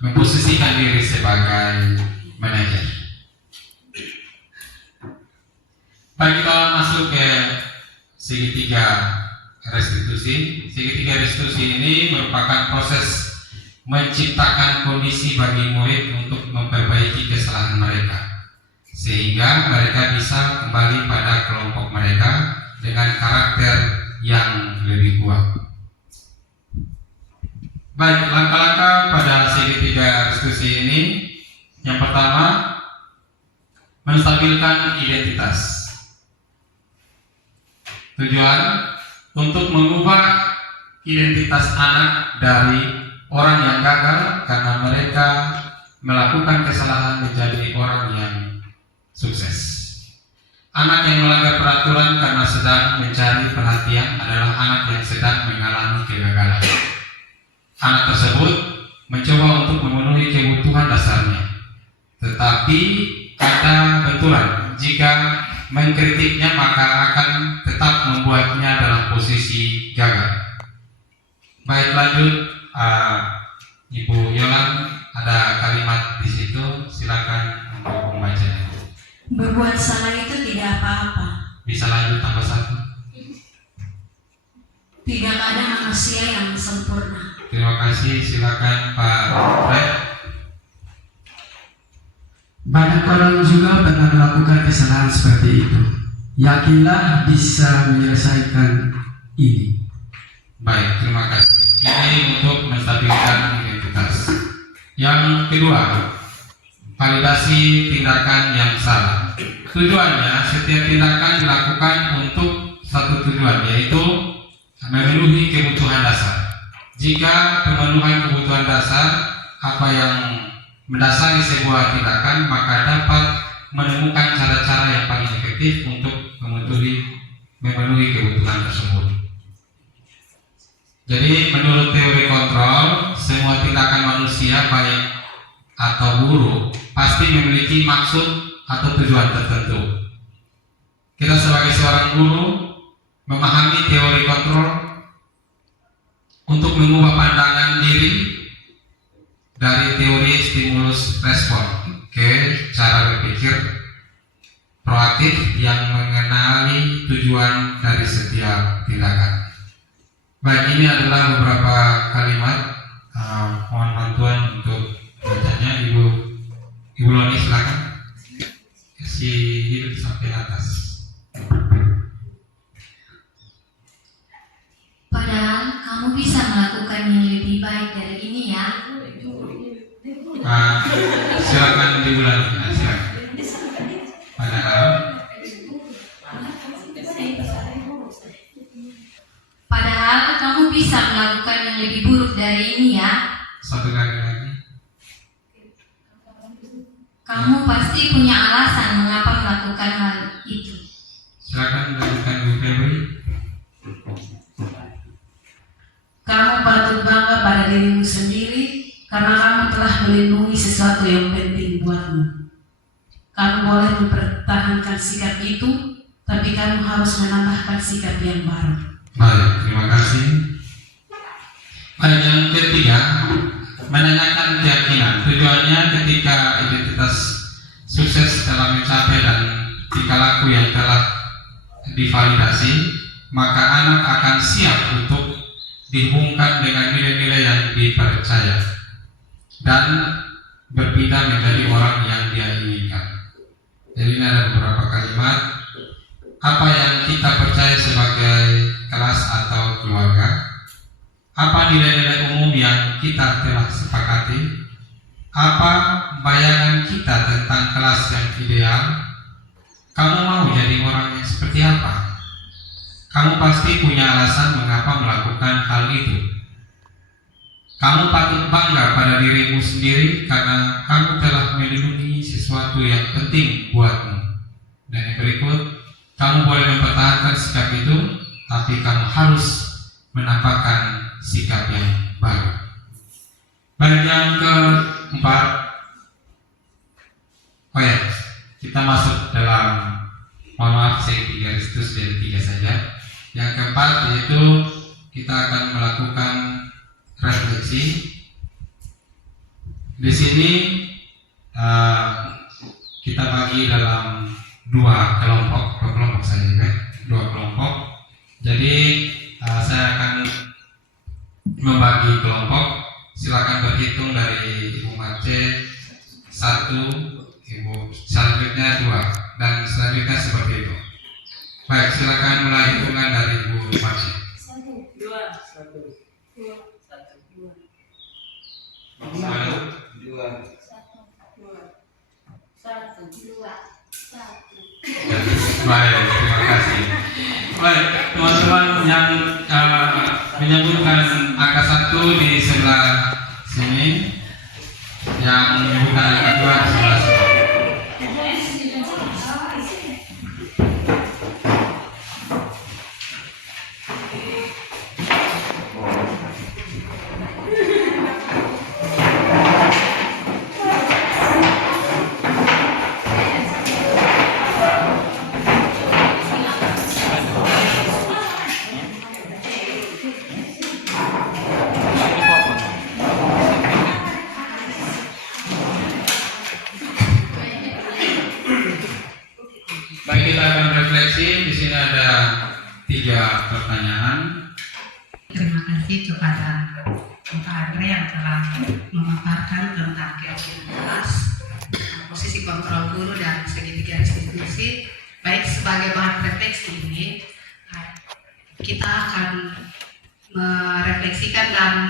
memposisikan diri sebagai manajer. Baik, kita masuk ke segitiga restitusi. Segitiga restitusi ini merupakan proses menciptakan kondisi bagi murid untuk memperbaiki kesalahan mereka, sehingga mereka bisa kembali pada kelompok mereka dengan karakter yang lebih kuat. Baik, langkah-langkah pada segitiga restitusi ini, yang pertama, menstabilkan identitas. Tujuan untuk mengubah identitas anak dari orang yang gagal karena mereka melakukan kesalahan menjadi orang yang sukses. Anak yang melanggar peraturan karena sedang mencari perhatian adalah anak yang sedang mengalami kegagalan. Anak tersebut mencoba untuk memenuhi kebutuhan dasarnya, tetapi ada benturan. Jika mengkritiknya maka akan tetap membuatnya dalam posisi gagal. Baik, lanjut Ibu Yolan, ada kalimat di situ, silakan untuk membacanya. Berbuat salah itu tidak apa-apa. Bisa lanjut tambah satu. Tidak ada manusia yang sempurna. Terima kasih, silakan Pak Fred. Banyak orang juga pernah melakukan kesalahan seperti itu. Yakinlah bisa menyelesaikan ini. Baik, terima kasih. Ini untuk menstabilkan identitas. Yang kedua, validasi tindakan yang salah. Tujuannya, setiap tindakan dilakukan untuk satu tujuan, yaitu memenuhi kebutuhan dasar. Jika pemenuhan kebutuhan dasar apa yang mendasari sebuah tindakan, maka dapat menemukan cara-cara yang paling efektif untuk memenuhi kebutuhan tersebut. Jadi menurut teori kontrol, semua tindakan manusia baik atau buruk pasti memiliki maksud atau tujuan tertentu. Kita sebagai seorang guru memahami teori kontrol untuk mengubah pandangan diri dari teori stimulus respon ke cara berpikir proaktif yang mengenali tujuan dari setiap tindakan. Baik, ini adalah beberapa kalimat. Mohon bantuan untuk bacanya. Ibu Loni, silakan. Kasih hidup sampai atas. Padahal kamu bisa melakukan yang lebih baik dari ini ya. Silakan Ibu Loni. Silakan. Padahal kamu bisa melakukan yang lebih buruk dari ini ya. Satu kali lagi. Kamu pasti punya alasan mengapa melakukan hal itu. Silakan lanjutkan Bu Febri. Kamu patut bangga pada dirimu sendiri karena kamu telah melindungi seseorang sesuatu yang penting buatmu. Kamu boleh mempertahankan sikap itu, tapi kamu harus menambahkan sikap yang baru. Baik, terima kasih. Baik, yang ketiga, menanyakan keyakinan. Tujuannya ketika identitas sukses dalam mencapai dan tingkah laku yang telah divalidasi, maka anak akan siap untuk dihubungkan dengan nilai-nilai yang dipercaya dan berpindah menjadi orang yang dia inginkan. Jadi ini ada beberapa kalimat. Apa yang kita percaya sebagai kelas atau keluarga? Apa nilai-nilai umum yang kita telah sepakati? Apa bayangan kita tentang kelas yang ideal? Kamu mau jadi orang yang seperti apa? Kamu pasti punya alasan mengapa melakukan hal itu. Kamu patut bangga pada dirimu sendiri karena kamu telah melindungi sesuatu yang penting buatmu. Dan yang berikut, kamu boleh mempertahankan sikap itu, tapi kamu harus menampakkan sikap yang baru. Baik, yang keempat, kita masuk dalam, mohon maaf saya 3 Kristus dari 3 saja. Yang keempat yaitu kita akan melakukan refleksi. Di sini kita bagi dalam 2 kelompok saja, 2 kelompok. Jadi saya akan membagi kelompok. Silakan berhitung dari Ibu Mace 1, Ibu selanjutnya 2, dan selanjutnya seperti itu. Baik, silakan mulai hitungan dari Ibu Mace. 1, 2, 1, 2, 1, 2, 2 Baik, terima kasih. Baik, teman-teman yang menyebutkan angka 1 di sebelah sini, yang menyebutkan angka 2 di sebelah sini. Baik, kita akan refleksi. Di sini ada 3 pertanyaan. Terima kasih kepada Pak Andre yang telah memaparkan tentang keyakinan kelas, posisi kontrol guru dan segitiga restitusi. Baik, sebagai bahan refleksi ini, kita akan merefleksikan dan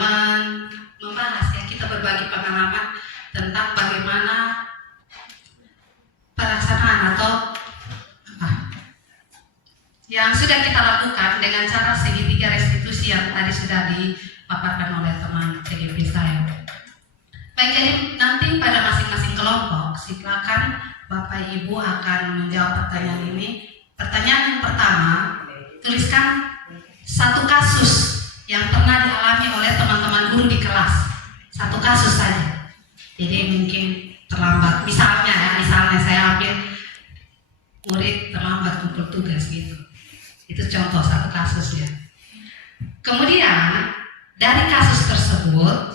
membahas ya, kita berbagi pengalaman tentang bagaimana pelaksanaan atau yang sudah kita lakukan dengan cara segitiga restitusi yang tadi sudah dipaparkan oleh teman CGP saya. Baik, jadi nanti pada masing-masing kelompok silakan Bapak Ibu akan menjawab pertanyaan ini. Pertanyaan yang pertama, tuliskan 1 kasus yang pernah dialami oleh teman-teman guru di kelas. 1 kasus saja. Jadi mungkin terlambat, misalnya saya ambil murid terlambat kumpul tugas gitu. Itu contoh 1 kasus ya. Kemudian dari kasus tersebut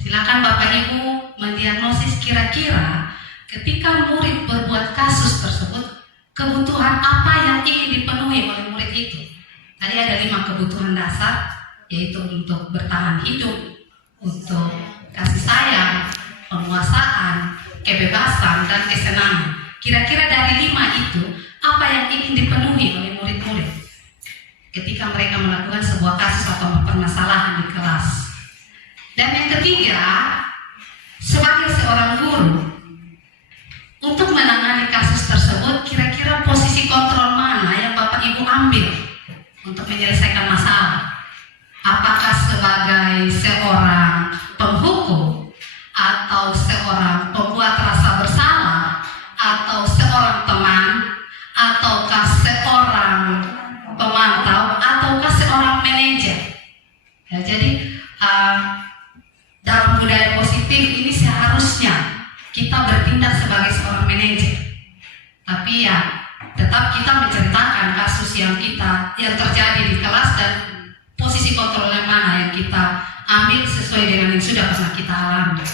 silakan Bapak Ibu mendiagnosis kira-kira ketika murid berbuat kasus tersebut kebutuhan apa yang ingin dipenuhi oleh murid itu. Tadi ada 5 kebutuhan dasar, yaitu untuk bertahan hidup, untuk kasih sayang, penguasaan, kebebasan, dan kesenangan. Kira-kira dari 5 itu apa yang ingin dipenuhi oleh murid-murid ketika mereka melakukan sebuah kasus atau permasalahan di kelas. Dan yang ketiga, sebagai seorang guru, untuk menangani kasus tersebut, kira-kira posisi kontrol mana yang Bapak Ibu ambil untuk menyelesaikan masalah? Apakah sebagai seorang penghukum, atau seorang pembuat rasa bersalah, atau seorang teman, ataukah seorang pemantau, ataukah seorang manajer? Ya, jadi dalam budaya positif ini seharusnya kita bertindak sebagai seorang manajer, tapi ya tetap kita menceritakan kasus yang terjadi di kelas dan posisi kontrol yang mana yang kita ambil sesuai dengan yang sudah pernah kita alami.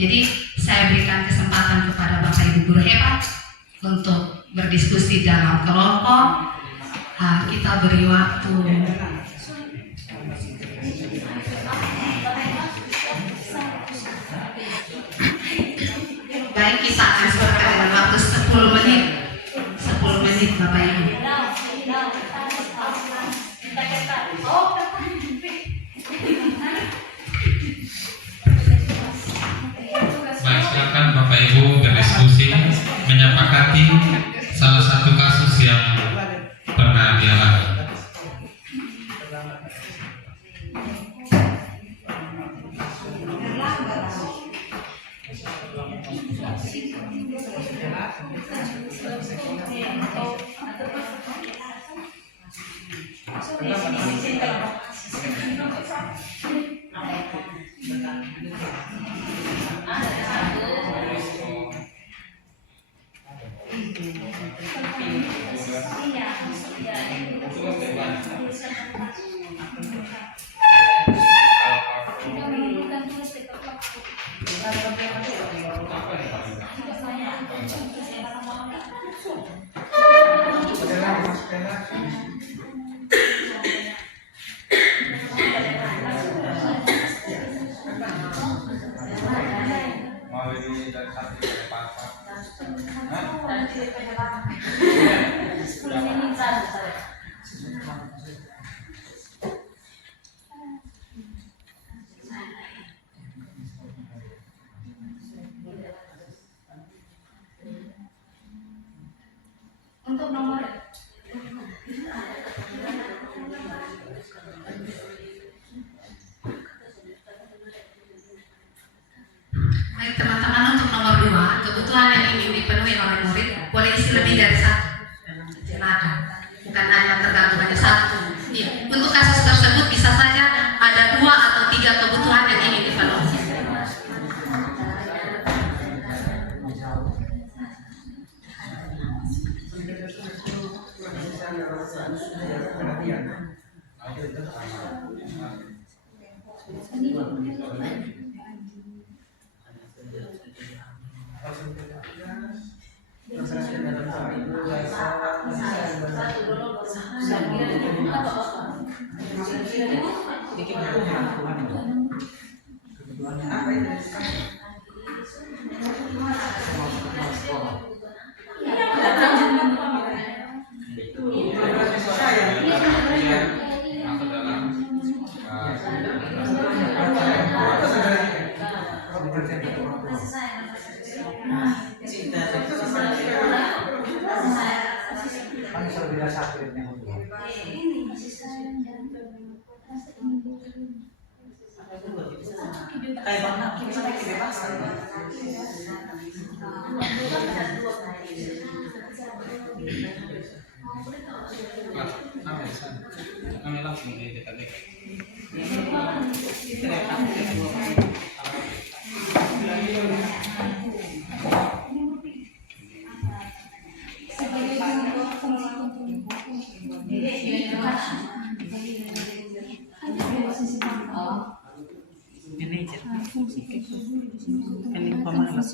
Jadi saya berikan kesempatan kepada Bapak Ibu guru hebat untuk berdiskusi dalam kelompok. Kita beri waktu baik, kita akan sepakat dengan waktu 10 menit. 10 menit Bapak Ibu. Baik, silakan Bapak Ibu berdiskusi menyepakati salah satu kasus yang pernah dialami. Untuk nomor baik teman-teman, untuk nomor 2, kebutuhan yang ingin dipenuhi oleh murid boleh isi lebih dari 1. Silakan, bukan hanya tergantung hanya 1. Iya, untuk kasus tersebut bisa saja ada 2 atau 3 kebutuhan yang ingin dipenuhi. Kami langsung di dekat. Manajer ini pemalas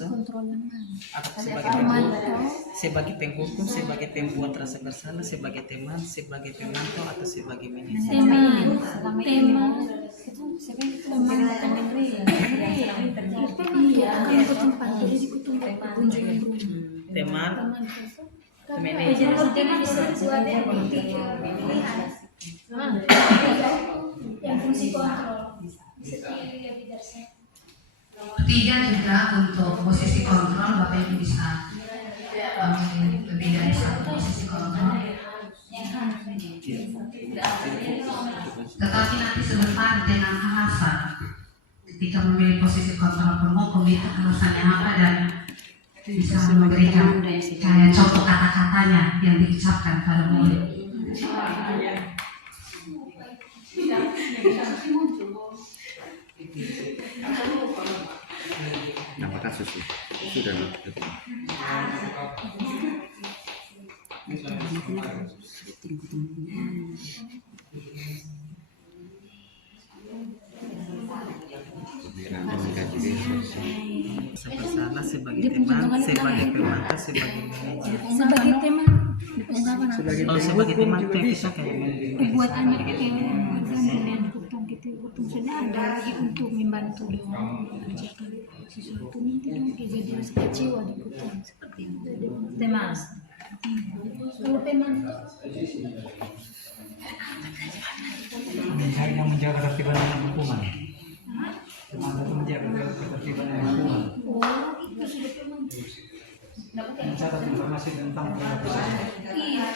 sebagai penghukum, sebagai pembuat rasa bersalah, sebagai teman, sebagai pemantau, atau sebagai manajer. Teman, manajer. Yang fungsi kontrol. 3 juga untuk posisi kontrol, Bapak Ibu bisa lebih dari 1 posisi kontrol. Tetapi nanti sebentar dengan alasan ketika memilih posisi kontrol penghukum itu alasannya apa, dan bisa memberikan kayak contoh kata-katanya yang diucapkan pada murid. Apa kasus itu? Bersalah sebagai teman, sebagai pemantau, sebagai manajer. Sebagai teman Kalau sebagai teman itu kita kayak buat anak kita dan hutang kita hutang sudah ada lagi untuk membantu dia mengerjakan sesuatu nanti dong jadi rasa kecewa di hutang seperti itu teman. Kalau teman Hanya menjaga ketertiban dan hukuman. Teman itu menjaga ketertiban dan hukuman. itu sudah teman. Mencatat informasi tentang penghapusan. Iya.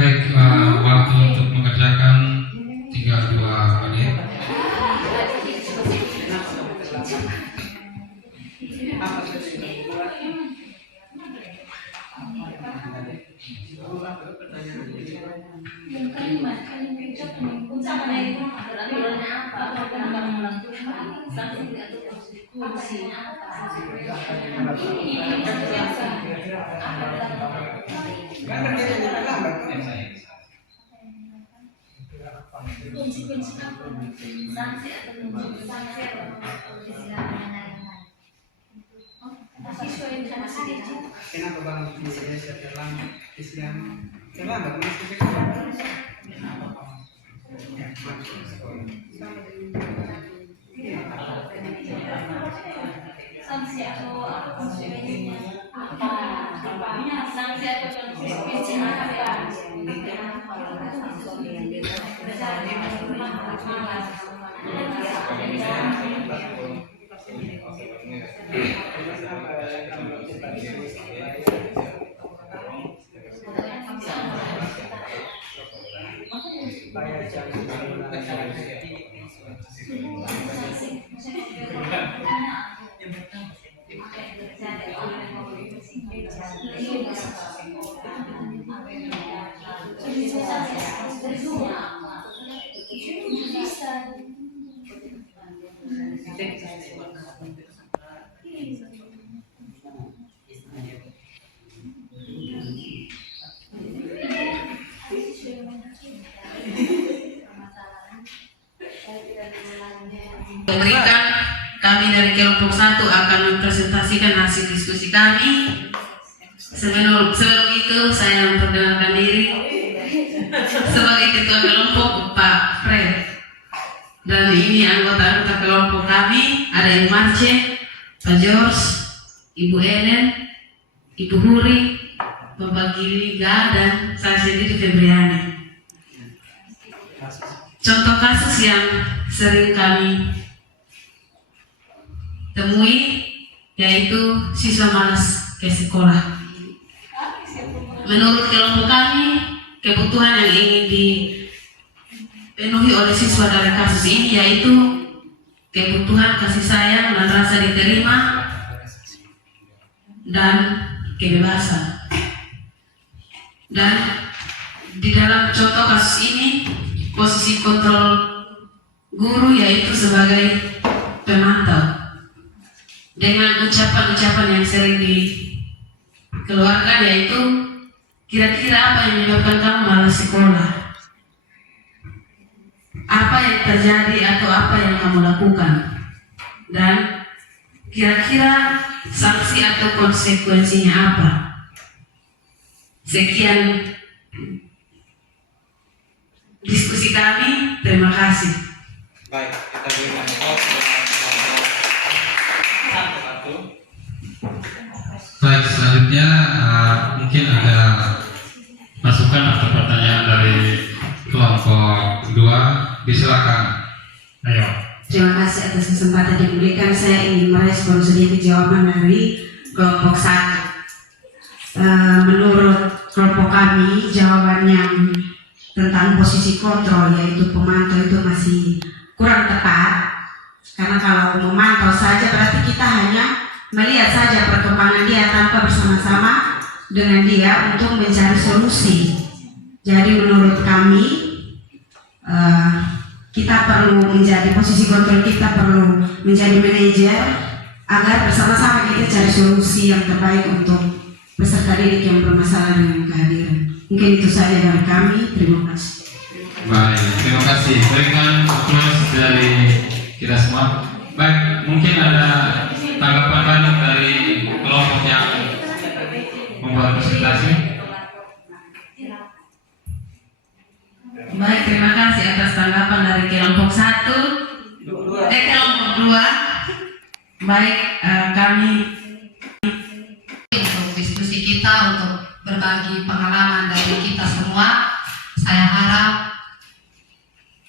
Baik, waktu untuk mengerjakan tinggal 2 menit. Kenapa Bang bisa terlambat? Terlambat masih sekolah. Sanksi atau konsekuensinya apa? Sanksi atau konsekuensinya apa? Berikan kami dari kelompok 1 akan mempresentasikan hasil diskusi kami. Sebelum itu saya memperkenalkan diri sebagai ketua kelompok Pak Fred, dan ini anggota kelompok kami ada Ibu Marce, Pak George, Ibu Ellen, Ibu Huri, Bapak Giliga, dan saya sendiri Febriani. Contoh kasus yang sering kami temui yaitu siswa malas ke sekolah. Menurut kelompok kami, kebutuhan yang ingin dipenuhi oleh siswa dari kasus ini yaitu kebutuhan kasih sayang dan rasa diterima dan kebebasan. Dan di dalam contoh kasus ini, posisi kontrol guru yaitu sebagai pemantau dengan ucapan-ucapan yang sering dikeluarkan yaitu kira-kira apa yang menyebabkan kamu malas sekolah, apa yang terjadi atau apa yang kamu lakukan, dan Kira-kira sanksi atau konsekuensinya apa? Sekian diskusi kami. Terima kasih. Baik, kita berikan applause dengan satu-satu. Baik, selanjutnya mungkin ada masukan atau pertanyaan dari kelompok 2. Disilakan. Ayo. Terima kasih atas kesempatan yang diberikan. Saya ingin merespon sedikit jawaban dari kelompok 1. Menurut kelompok kami, jawaban yang tentang posisi kontrol yaitu pemantau itu masih kurang tepat. Karena kalau memantau saja berarti kita hanya melihat saja perkembangan dia tanpa bersama-sama dengan dia untuk mencari solusi. Jadi menurut kami kita perlu menjadi posisi kontrol, kita perlu menjadi manajer agar bersama-sama kita cari solusi yang terbaik untuk peserta didik yang bermasalah dengan kehadiran. Mungkin itu saja dari kami. Terima kasih. Baik, terima kasih. Berikan applause dari kita semua. Baik, mungkin ada tanggapan dari kelompok yang membuat presentasi. Baik, terima kasih atas tanggapan dari kelompok 1. Kelompok 2. Baik, kami untuk diskusi kita, untuk berbagi pengalaman dari kita semua. Saya harap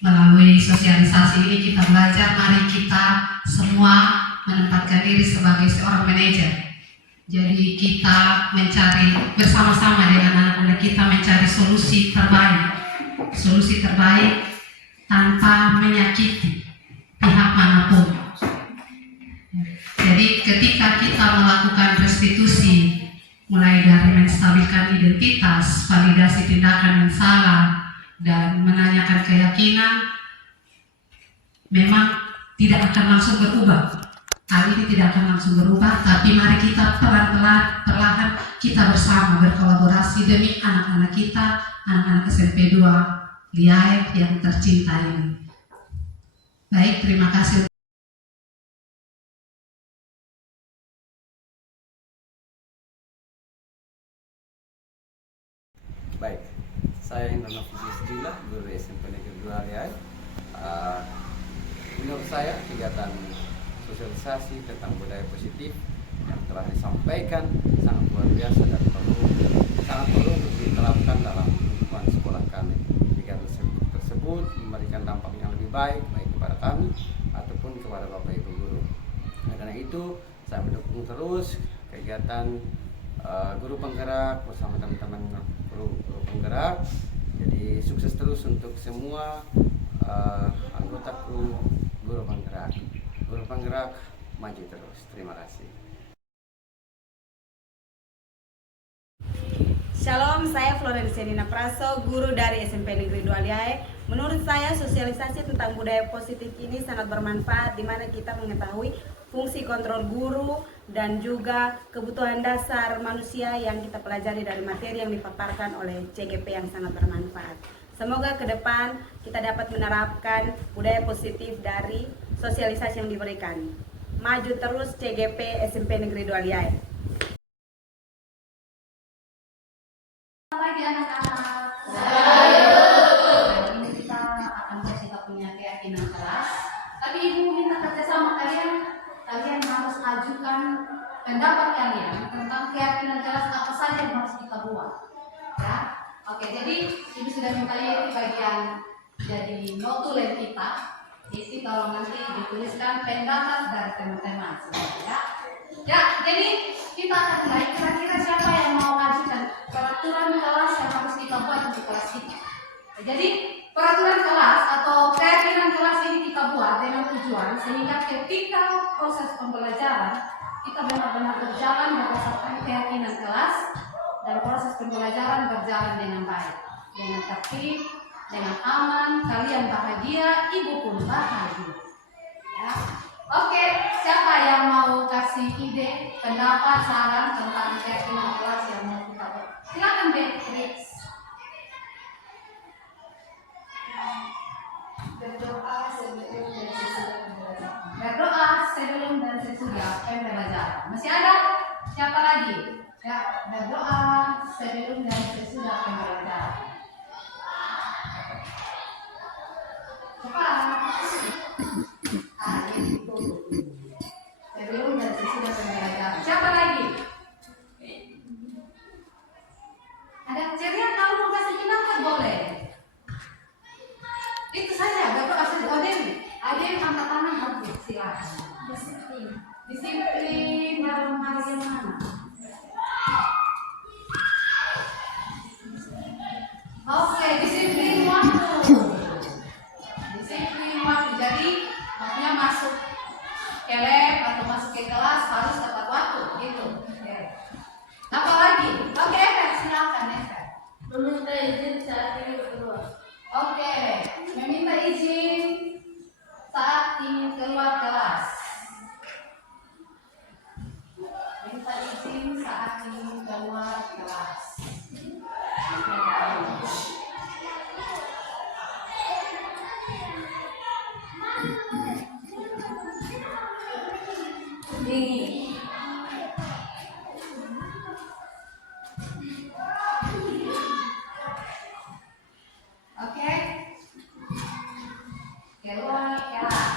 melalui sosialisasi ini kita belajar, mari kita semua menempatkan diri sebagai seorang manajer. Jadi kita mencari bersama-sama dengan anak-anak kita mencari solusi terbaik tanpa menyakiti pihak manapun. Jadi ketika kita melakukan restitusi, mulai dari menstabilkan identitas, validasi tindakan yang salah, dan menanyakan keyakinan, memang tidak akan langsung berubah. Hal ini tidak akan langsung berubah, tapi mari kita perlahan kita bersama berkolaborasi demi anak-anak kita, anak-anak SMP 2 Liae yang tercinta ini. Baik, terima kasih. Baik, saya Indra Nafisila, guru SMP Negeri 2 Liae. Menurut saya kegiatan sosialisasi tentang budaya positif yang telah disampaikan sangat luar biasa dan sangat perlu untuk diterapkan dalam lingkungan sekolah kami. Kegiatan tersebut memberikan dampak yang lebih baik kepada kami ataupun kepada Bapak Ibu guru. Karena itu saya mendukung terus kegiatan guru penggerak bersama teman-teman guru penggerak. Jadi sukses terus untuk semua anggota guru penggerak. Guru penggerak maju terus. Terima kasih. Shalom, saya Florencia Nina Praso, guru dari SMP Negeri 2 Liae. Menurut saya sosialisasi tentang budaya positif ini sangat bermanfaat, di mana kita mengetahui fungsi kontrol guru dan juga kebutuhan dasar manusia yang kita pelajari dari materi yang dipaparkan oleh CGP yang sangat bermanfaat. Semoga ke depan kita dapat menerapkan budaya positif dari sosialisasi yang diberikan. Maju terus CGP SMP Negeri 2 Liae. Pagi anak-anak. Hari ini kita akan kita punya keyakinan keras. Tapi ibu minta kerjasama kalian harus ajukan pendapat kalian tentang keyakinan keras apa saja yang harus kita buat. Ya, oke. Jadi ibu sudah minta di bagian jadi notulen kita. Jadi tolong nanti dituliskan pendapat dari teman-teman ya. Ya, jadi kita akan mulai. Kira-kira siapa yang mau ajukan peraturan kelas yang harus kita buat untuk kelas kita? Jadi peraturan kelas atau keyakinan kelas ini kita buat dengan tujuan sehingga ketika proses pembelajaran kita benar-benar berjalan berdasarkan keyakinan kelas dan proses pembelajaran berjalan dengan baik, dengan tertib, dengan aman, kalian bahagia, ibu pun bahagia. Ya. Oke, siapa yang mau kasih ide, pendapat, saran tentang keyakinan kelas yang mau kita buat? Silakan Beatrix. Berdoa sebelum dan sesudah pembelajaran. Berdoa sebelum dan sesudah sebelum dan sesudah pembelajaran. Cepat. Itu. Sebelum dan sesudah pembelajaran. Siapa lagi? Ada ceria kalau mau kasih pendapat boleh. Itu saja, Bapak kasih Odem. Odem angkat tangan harus silakan. Disiplin dalam hal yang mana? Oke, disiplin waktu. Disiplin waktu. Jadi waktunya masuk ke lab atau masuk ke kelas harus tepat waktu, gitu. Oke. Apa lagi? Oke, Ever, silakan Ever. Meminta izin saat ini berdua. Oke, meminta izin saat ingin keluar kelas. Minta izin saat ingin keluar kelas. Dingin. Oke. Keluar kelas.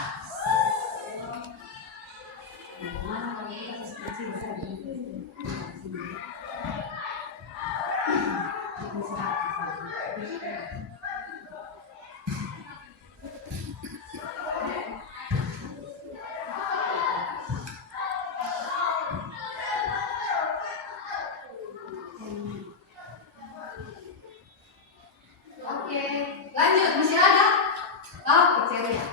Oke, lanjut masih ada? Oh, kecil ya.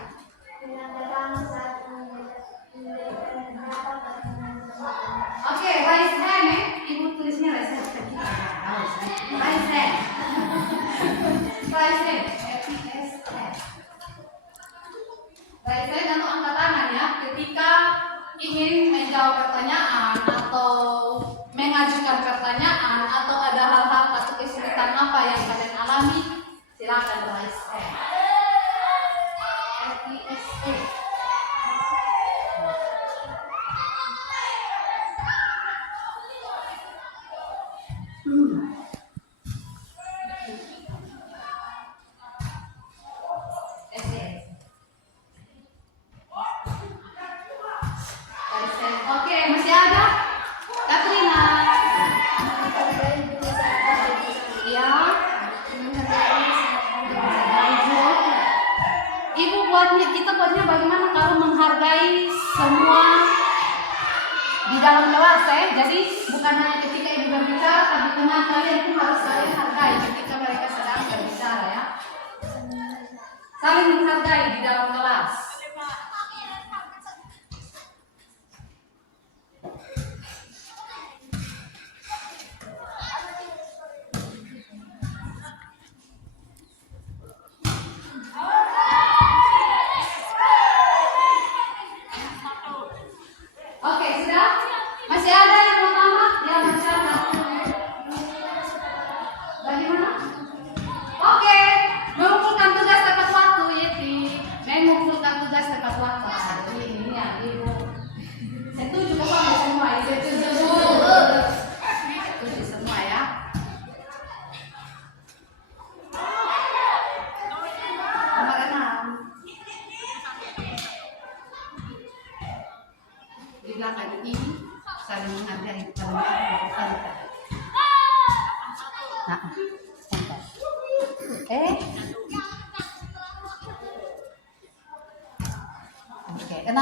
Oke, raise hand ya. Ibu tulisnya raise hand. Raise hand. Raise hand. Raise hand atau angkat tangan ya. Ketika ingin menjawab pertanyaan atau mengajukan pertanyaan atau ada hal-hal atau kesulitan apa yang kalian alami, silakan raise hand. RTSA. Oke, masih ada? Katrina. Ya. Ibu kita buatnya bagaimana kalau menghargai semua di dalam kelas ya. Jadi bukan hanya ketika ibu berbicara, tapi teman kalian pun harus saling hargai ketika mereka sedang berbicara ya. Saling menghargai di dalam kelas. Oke, sudah? Masih ada yang mau tambah? Ya, masih ada. Bagaimana? Oke, mengumpulkan tugas tepat waktu, Yeti. Mengumpulkan tugas tepat waktu. Ini ya, Ibu. Setuju pokoknya semua, setuju. Setuju semua ya. Nomor 6. Di belakang ini saling menghargai perbedaan. Oke, 6.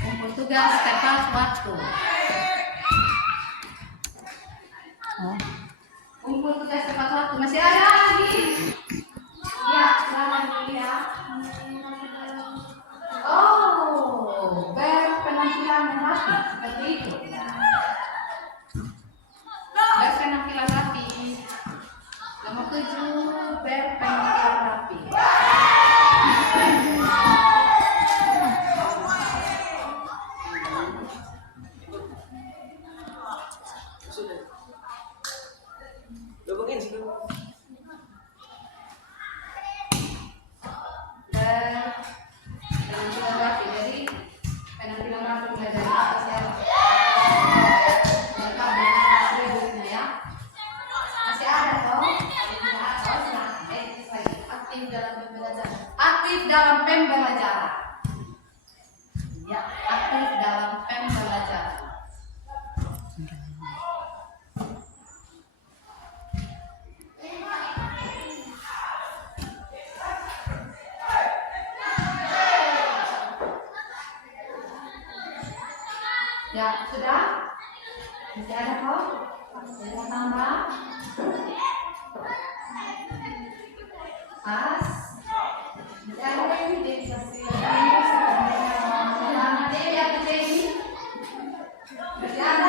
Kumpul tugas tepat waktu. Kumpul tugas tepat waktu. Masih ada lagi? Ya, selamat ya. Oh, berpenampilan rapi seperti itu. Berpenampilan rapi. Nomor 7, berpenampilan rapi. Penampilan rapi, jadi penampilan rapi Ya, sudah? Masih ada kok? Saya tambah. Pas. Masih ada lagi deh. Masih ada.